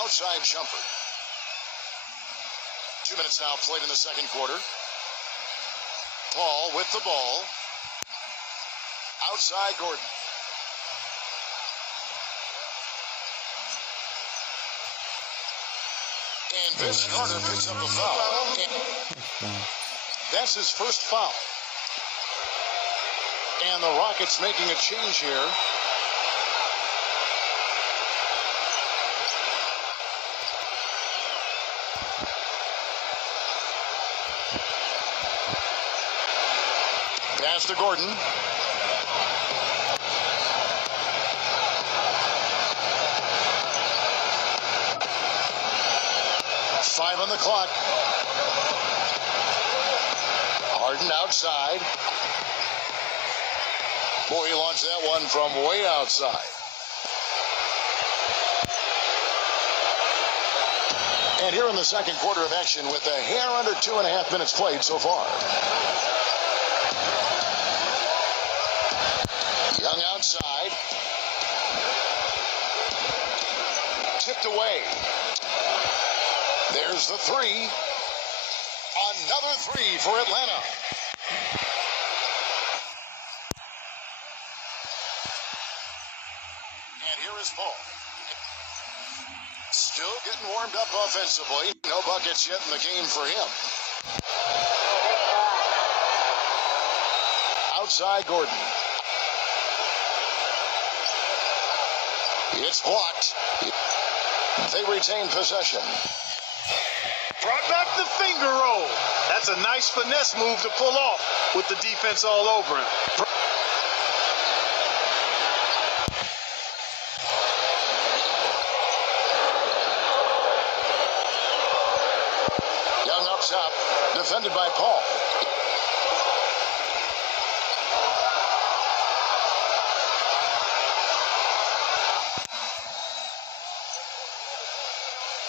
Outside jumper. 2 minutes now played in the second quarter. Paul with the ball. Outside Gordon. And Vince Carter picks up a foul. That's his first foul. And the Rockets making a change here. Pass to Gordon. Five on the clock. Harden outside. Boy, he launched that one from way outside. And here in the second quarter of action with a hair under 2.5 minutes played so far. Young outside. Tipped away. There's the three. Another three for Atlanta. And here is Paul. Still getting warmed up offensively. No buckets yet in the game for him. Outside Gordon. It's blocked. They retain possession. Brought back the finger roll. That's a nice finesse move to pull off with the defense all over him. Young up top, defended by Paul.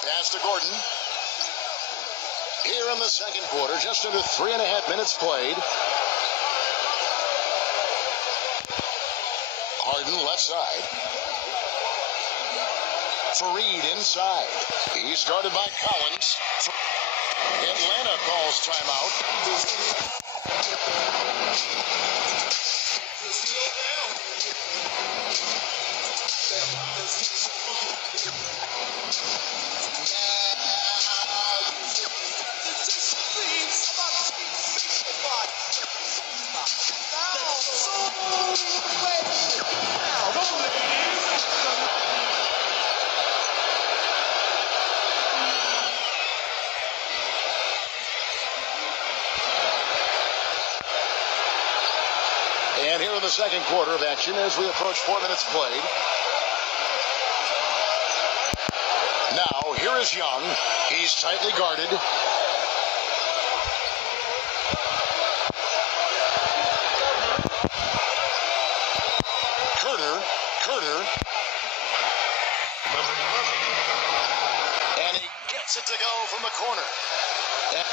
Pass to Gordon. Here in the second quarter, just under 3.5 minutes played. Harden left side. Fareed inside. He's guarded by Collins. Atlanta calls timeout. And here in the second quarter of action as we approach 4 minutes played. Now, here is Young. He's tightly guarded. Carter. And he gets it to go from the corner. And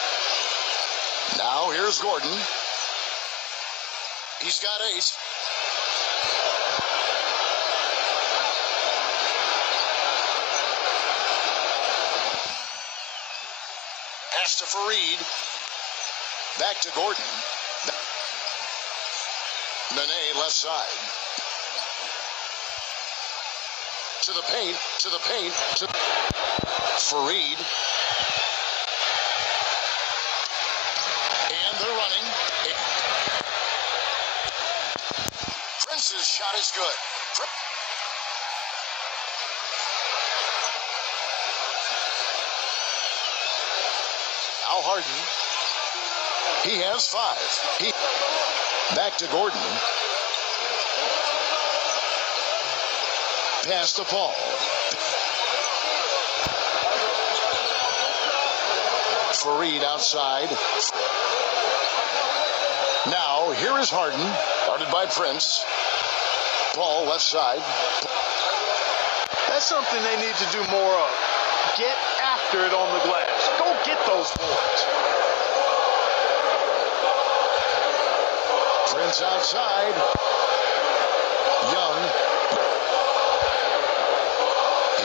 now here's Gordon. He's got 8. Pass to Fareed. Back to Gordon. Nene left side. To the paint. Fareed. good. Al Harden. He has 5. Back to Gordon. Pass to Paul. Fareed outside. Now, here is Harden. Guarded by Prince. Paul left side. That's something they need to do more of. Get after it on the glass. Go get those boards. Prince outside. Young.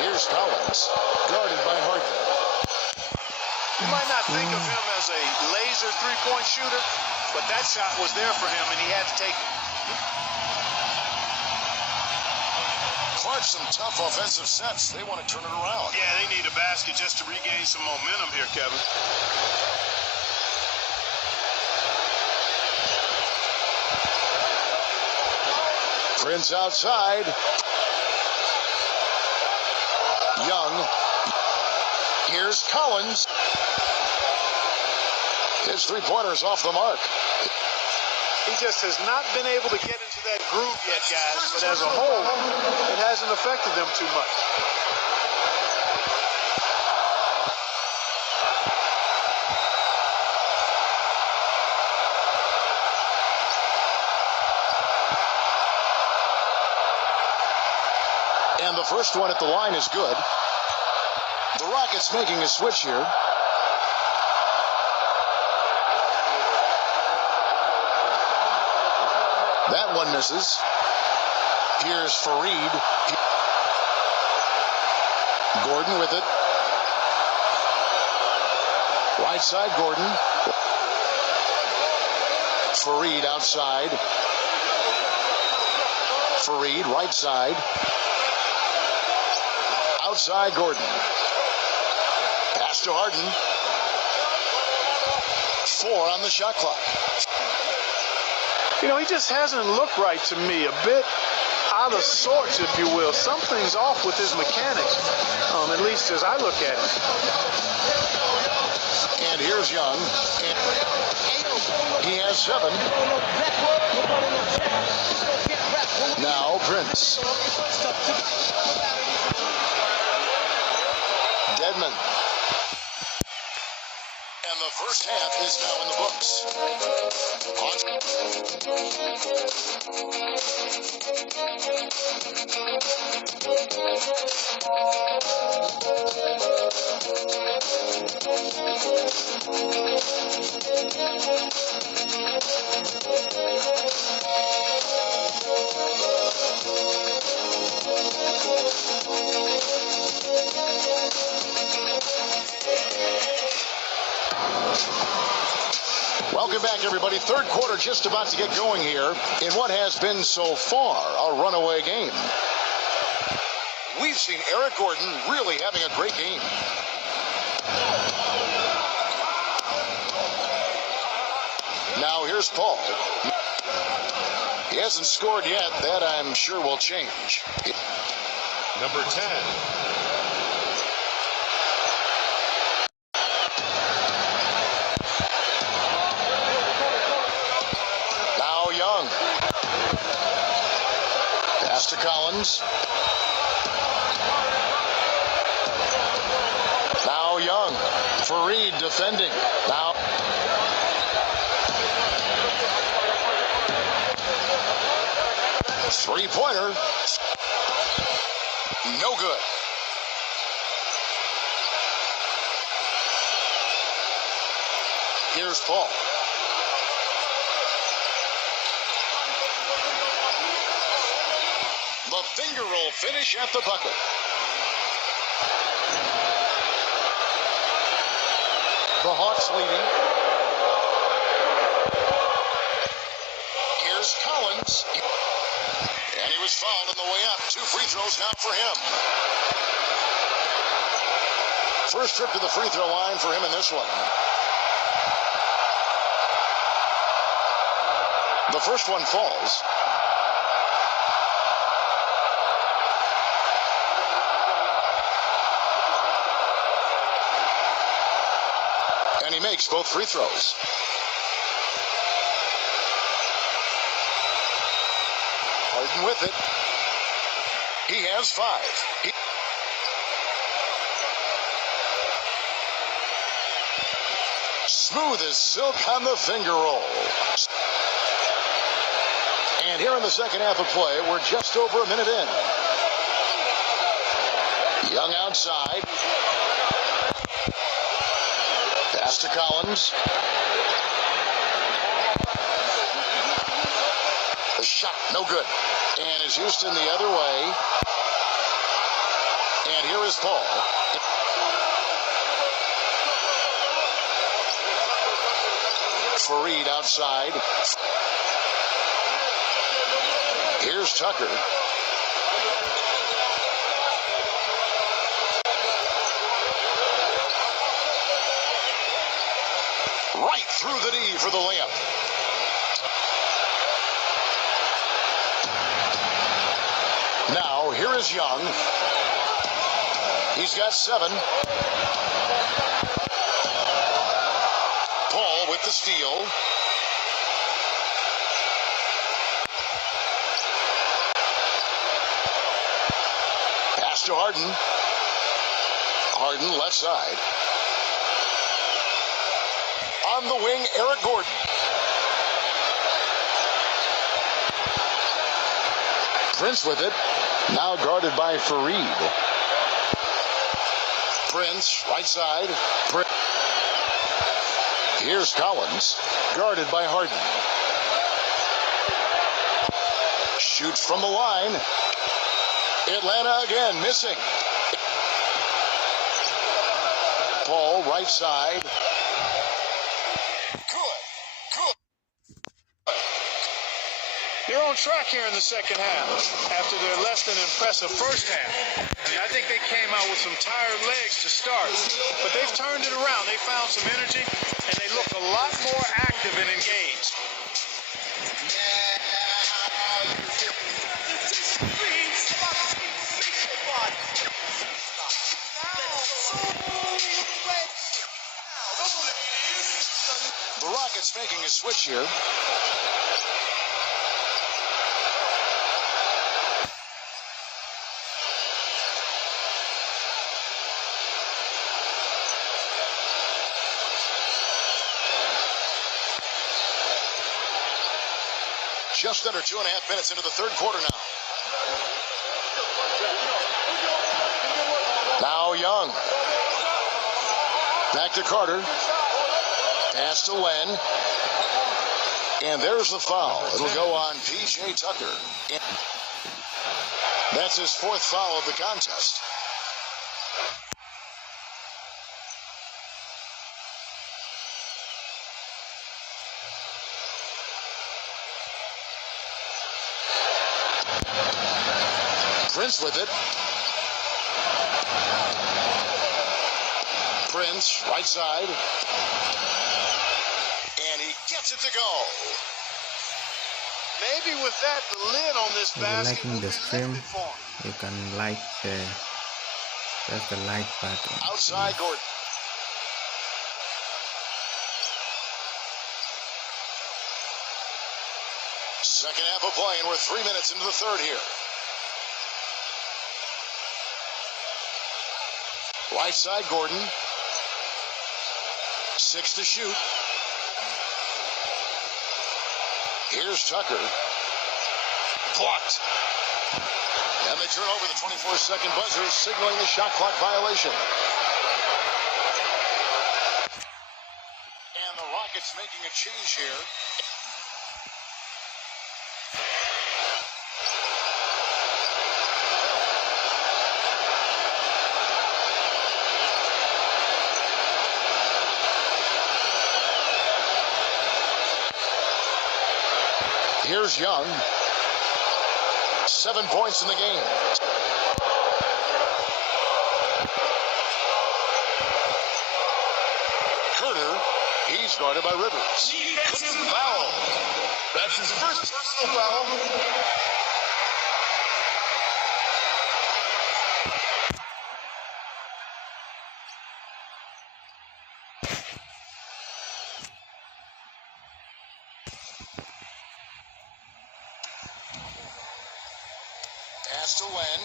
Here's Collins. Guarded by Harden. You might not think of him as a laser three-point shooter, but that shot was there for him, and he had to take it. Clark, some tough offensive sets. They want to turn it around. Yeah, they need a basket just to regain some momentum here, Kevin. Prince outside. Young. Here's Collins. His three-pointer's off the mark. He just has not been able to get into that groove yet, guys. But as a whole, it hasn't affected them too much. And the first one at the line is good. The Rockets making a switch here. That one misses. Here's Fareed. Gordon with it. Right side, Gordon. Fareed outside. Fareed right side. Outside, Gordon. Pass to Harden. 4 on the shot clock. You know, he just hasn't looked right to me. A bit out of sorts, if you will. Something's off with his mechanics, at least as I look at it. And here's Young. And he has 7. Now Prince. Deadman. And the first half is now in the books. Welcome back, everybody. Third quarter just about to get going here in what has been so far a runaway game. We've seen Eric Gordon really having a great game. Now here's Paul. He hasn't scored yet. That I'm sure will change. Number 10. Young. Pass to Collins. Now Young. Fareed defending. Now. Three-pointer. No good. Here's Paul. The finger roll finish at the bucket. The Hawks leading. Here's Collins. And he was fouled on the way up. 2 free throws now for him. First trip to the free throw line for him in this one. The first one falls. And he makes both free throws. Harden with it. He has 5. Smooth as silk on the finger roll. And here in the second half of play, we're just over a minute in. Young outside. Pass to Collins. The shot, no good. And is Houston the other way. And here is Paul. Fareed outside. Here's Tucker. Right through the D for the layup. Now, here is Young. He's got 7. Paul with the steal. Pass to Harden. Harden left side. On the wing, Eric Gordon. Prince with it. Now guarded by Fareed. Prince, right side. Here's Collins, guarded by Harden. Shoots from the line. Atlanta again, missing. Paul, right side. They're on track here in the second half after their less than impressive first half. I think they came out with some tired legs to start, but they've turned it around. They found some energy, and they look a lot more active and engaged. The Rockets making a switch here. Just under 2.5 minutes into the third quarter now. Now Young. Back to Carter. Pass to Len. And there's the foul. It'll go on P.J. Tucker. That's his 4th foul of the contest. Prince with it. Prince, right side. And he gets it to go. Maybe with that, the lid on this If you're basket liking will the be stream, lifted for him. you can press the like button. Outside Gordon. Second half of play, and we're 3 minutes into the third here. Right side, Gordon. 6 to shoot. Here's Tucker. Blocked. And they turn over the 24-second buzzer, signaling the shot clock violation. And the Rockets making a change here. Here's Young. 7 points in the game. Carter, he's guarded by Rivers. Defensive foul. That's his first personal foul. Pass to Len.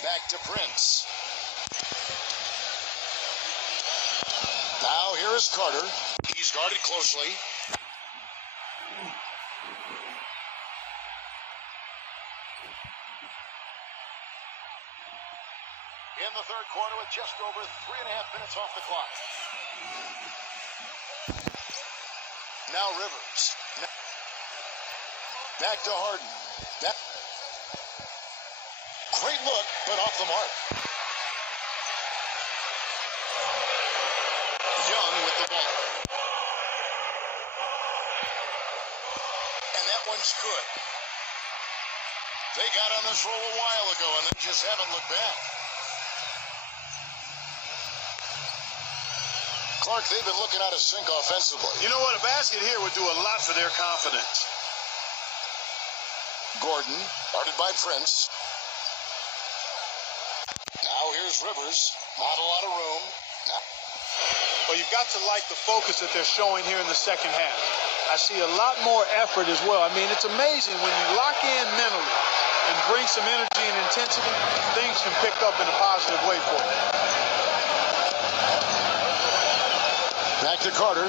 Back to Prince. Now here is Carter. He's guarded closely. In the third quarter with just over 3.5 minutes off the clock. Now Rivers. Back to Harden. Great look, but off the mark. Young with the ball. And that one's good. They got on this roll a while ago and they just haven't looked back. Clark, they've been looking out of sync offensively. You know what? A basket here would do a lot for their confidence. Gordon, guarded by Prince. Now here's Rivers. Not a lot of room. Well, you've got to like the focus that they're showing here in the second half. I see a lot more effort as well. I mean, it's amazing when you lock in mentally and bring some energy and intensity, things can pick up in a positive way for you. Back to Carter.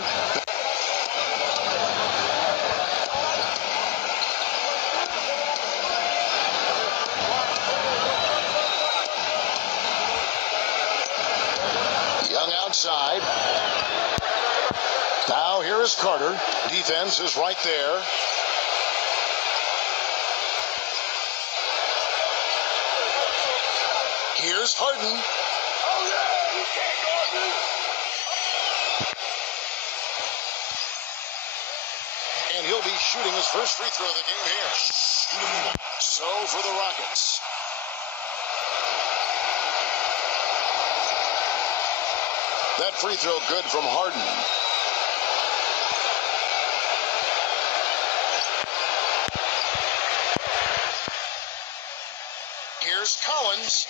Young outside. Now here is Carter. Defense is right there. Here's Harden. And he'll be shooting his first free throw of the game here. So for the Rockets. That free throw good from Harden. Here's Collins.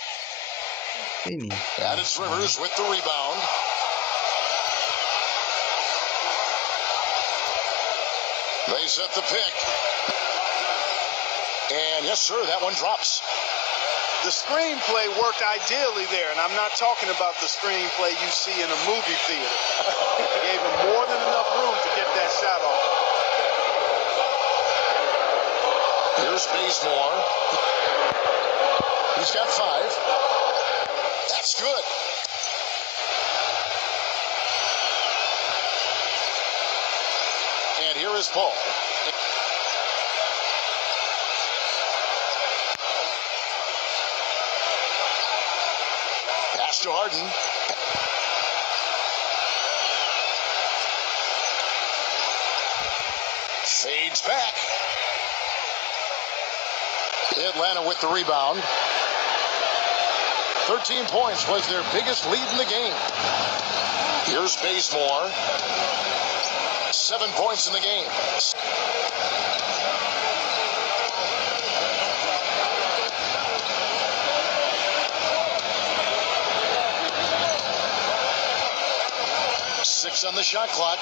And it's Rivers with the rebound. They set the pick. And yes, sir, that one drops. The screenplay worked ideally there, and I'm not talking about the screenplay you see in a movie theater. Gave him more than enough room to get that shot off. Here's Bazemore. He's got 5. That's good. And here is Paul. Pass to Harden. Fades back. Atlanta with the rebound. 13 points was their biggest lead in the game. Here's Bazemore. 7 points in the game. Six on the shot clock.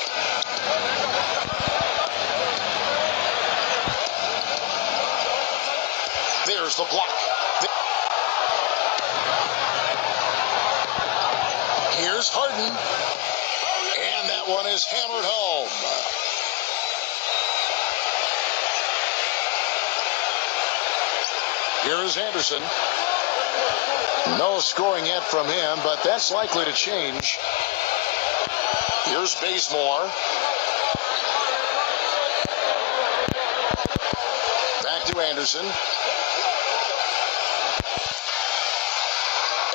There's the block. Here's Harden. And that one is hammered home. Here's Anderson. No scoring yet from him, but that's likely to change. Here's Bazemore. Back to Anderson.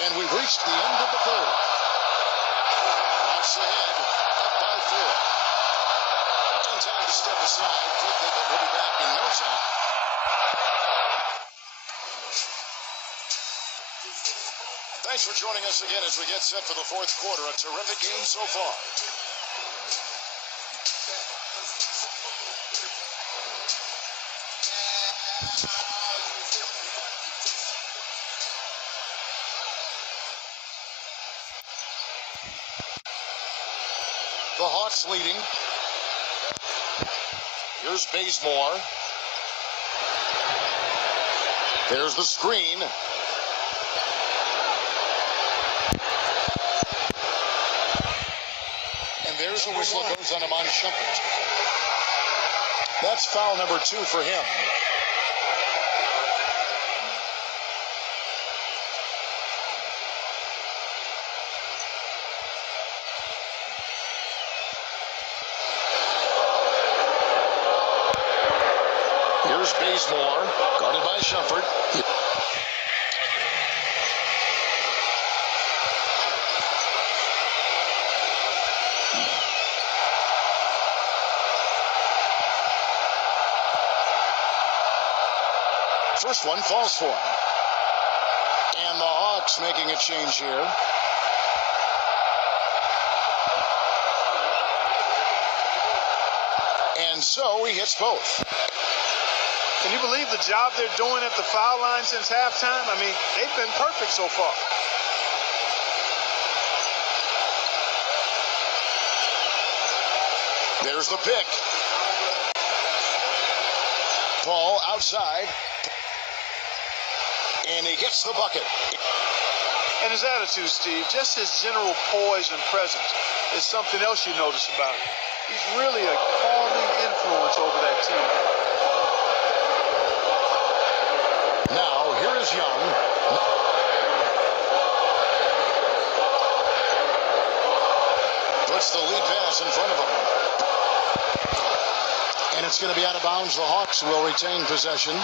And we've reached the end of the third. Bucks ahead, up by 4. In time to step aside quickly, but we'll be back in no time. Thanks for joining us again as we get set for the fourth quarter. A terrific game so far. The Hawks leading. Here's Bazemore. There's the screen. And there's a whistle that goes on him on Shumpert. That's foul number 2 for him. Here's Bazemore, guarded by Shumpert. First one falls for him. And the Hawks making a change here. And so he hits both. Can you believe the job they're doing at the foul line since halftime? I mean, they've been perfect so far. There's the pick. Paul outside. And he gets the bucket. And his attitude, Steve, just his general poise and presence is something else you notice about him. He's really a calming influence over that team. Now, here is Young. Puts the lead pass in front of him. And it's going to be out of bounds. The Hawks will retain possession.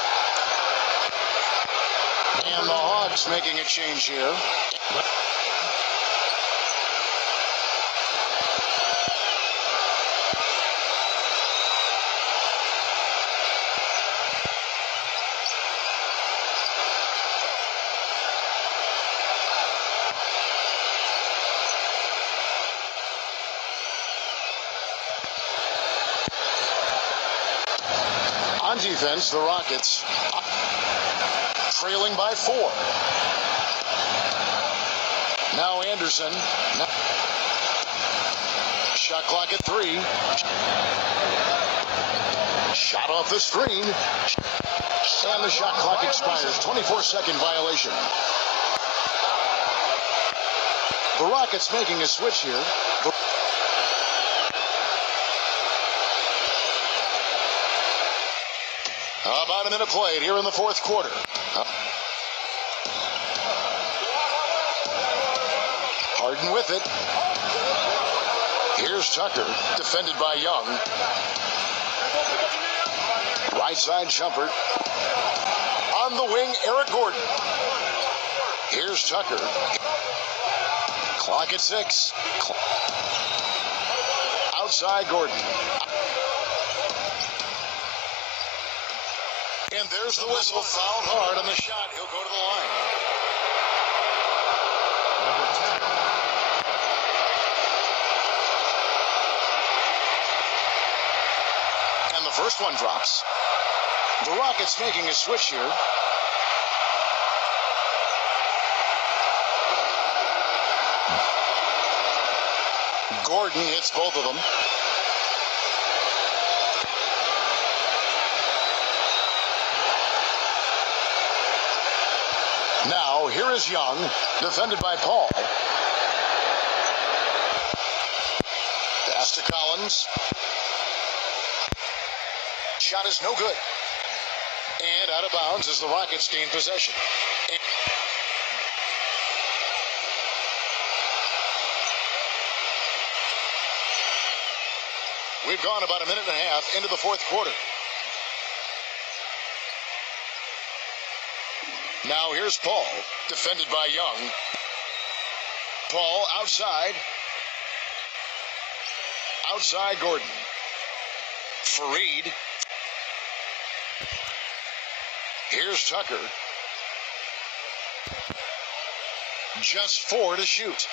And the Hawks making a change here. On defense, the Rockets trailing by 4. Now Anderson. Shot clock at 3. Shot off the screen. And the shot clock expires. 24-second violation. The Rockets making a switch here. About a minute played here in the fourth quarter. Harden with it. Here's Tucker, defended by Young. Right side Shumpert. On the wing, Eric Gordon. Here's Tucker. Clock at 6. Outside Gordon. And there's the whistle. Fouled hard on the shot. He'll go to the line. And the first one drops. The Rockets making a switch here. Gordon hits both of them. Now, here is Young, defended by Paul. Pass to Collins. Shot is no good. And out of bounds as the Rockets gain possession. We've gone about a minute and a half into the fourth quarter. Now here's Paul, defended by Young. Paul outside. Outside Gordon. Fareed. Here's Tucker. Just 4 to shoot.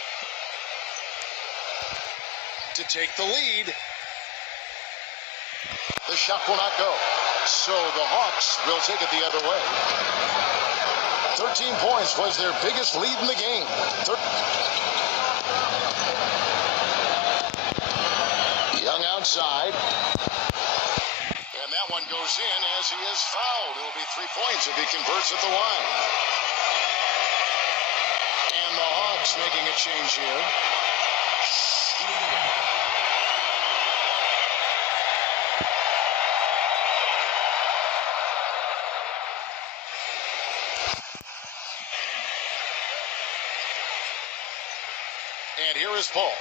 To take the lead. The shot will not go. So the Hawks will take it the other way. 13 points was their biggest lead in the game. Young outside. And that one goes in as as he is fouled. It'll be 3 points if he converts at the line. And the Hawks making a change here. And here is Paul.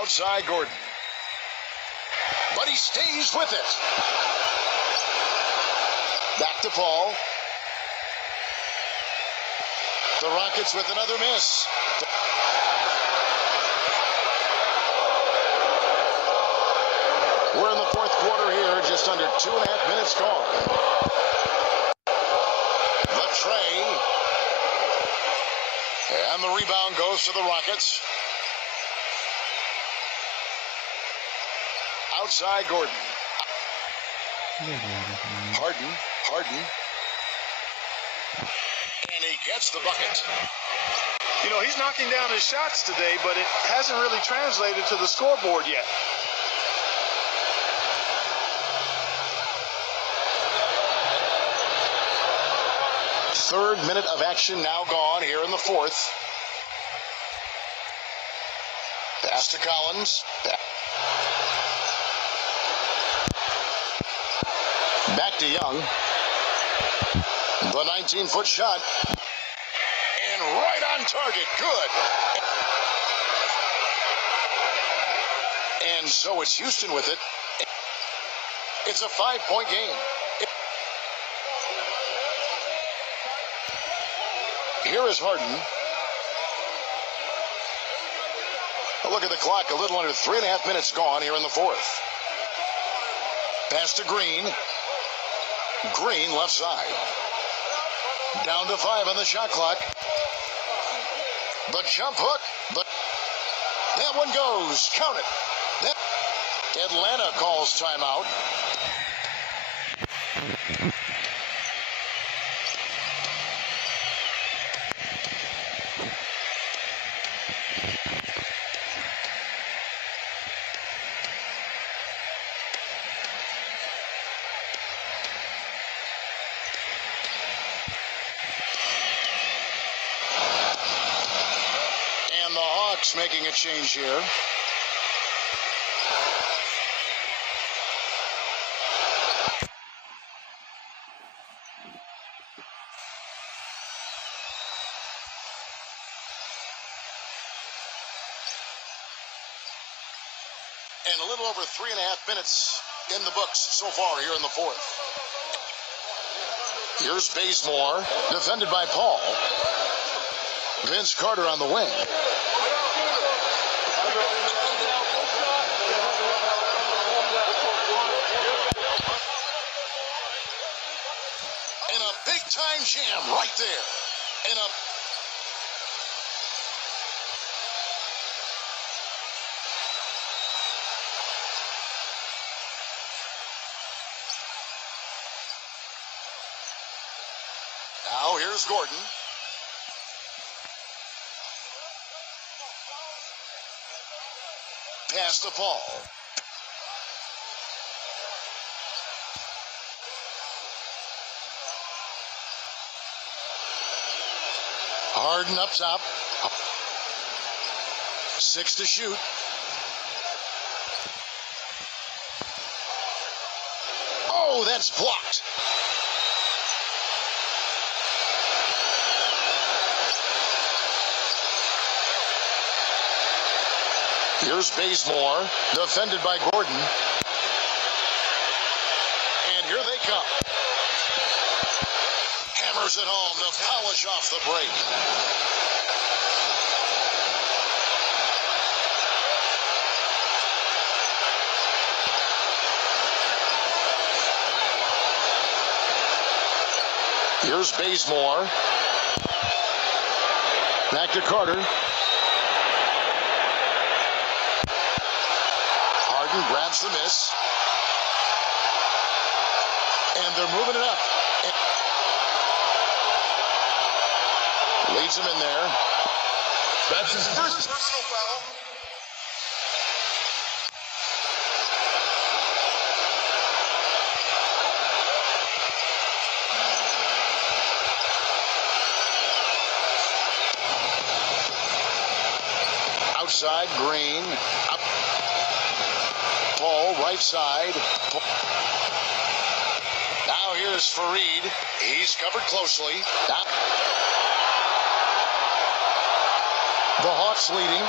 Outside Gordon. But he stays with it. Back to Paul. The Rockets with another miss. We're in the fourth quarter here, just under 2.5 minutes gone. The tray. And the rebound goes to the Rockets. Outside Gordon. Harden. And he gets the bucket. You know, he's knocking down his shots today, but it hasn't really translated to the scoreboard yet. Third minute of action now gone here in the fourth. Pass to Collins. Back to Young. The 19-foot shot. And right on target. Good. And so it's Houston with it. It's a 5-point game. Here is Harden. A look at the clock. A little under 3.5 minutes gone here in the fourth. Pass to Green. Green left side. Down to 5 on the shot clock. The jump hook. That one goes. Count it. Atlanta calls timeout. Making a change here. And a little over 3.5 minutes in the books so far here in the fourth. Here's Bazemore, defended by Paul. Vince Carter on the wing. And a big-time jam right there. And a now here's Gordon. Pass to Paul. Harden up top. 6 to shoot. Oh, that's blocked. Here's Bazemore, defended by Gordon. And here they come. Hammers it home to polish off the break. Here's Bazemore. Back to Carter. Harden grabs the miss. And they're moving it up. Leads him in there. That's his first Personal foul. Outside, Green. Up. Paul, right side. Now here's Fareed. He's covered closely. Now, the Hawks leading.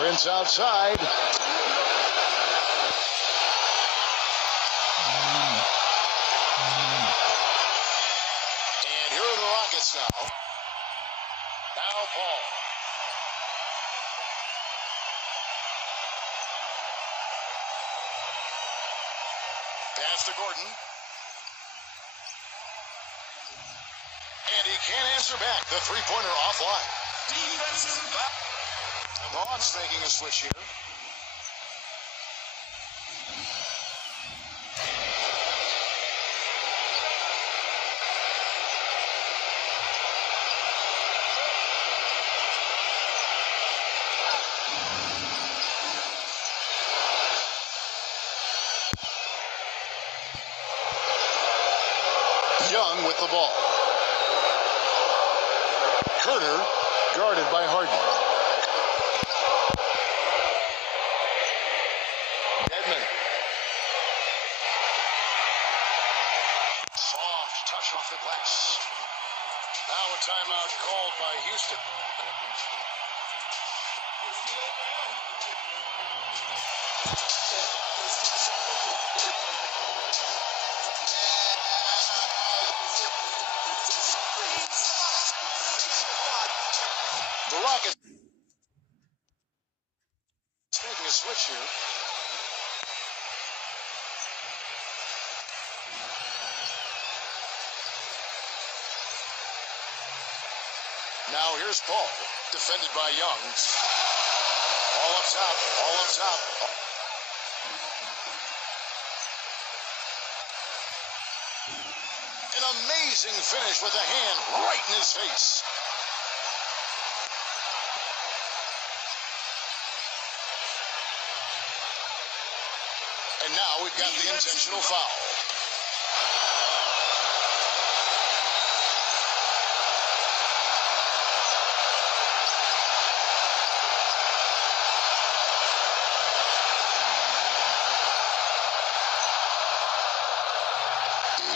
Prince outside. And here are the Rockets now. Now Paul. Pass to Gordon. And he can't answer back. The three-pointer offline. Defensive foul. The Hawks making a switch here. Young with the ball. Carter guarded by Harden. Edmond. Soft touch off the glass. Now a timeout called by Houston. The Rockets making a switch here. Now here's Paul, defended by Young. All up top, all up top. An amazing finish with a hand right in his face. And now we've got the intentional foul.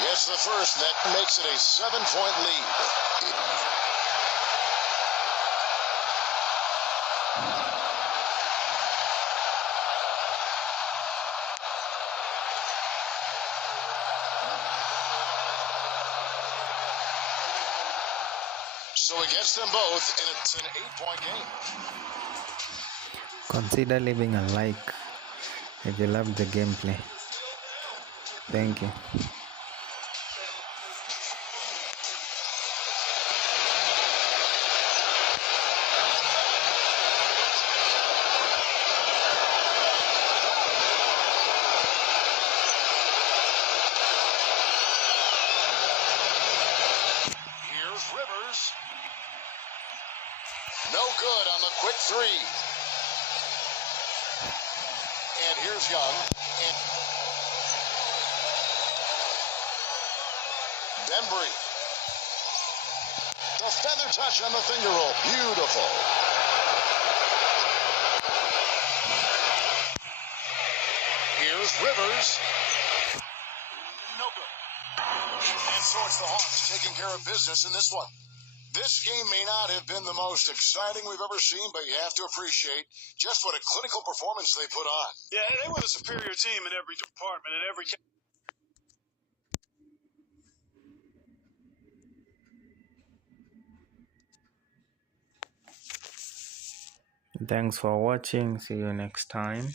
Gets the first, that makes it a 7-point lead. So against them both, and it's an 8-point game. Consider leaving a like if you love the gameplay. Thank you. Here's Rivers. No good on the quick three. And here's Young. And Bembry. The feather touch on the finger roll. Beautiful. Here's Rivers. No good. And so it's the Hawks taking care of business in this one. This game may not have been the most exciting we've ever seen, but you have to appreciate just what a clinical performance they put on. Yeah, they were the superior team in every department, in every. Thanks for watching. See you next time.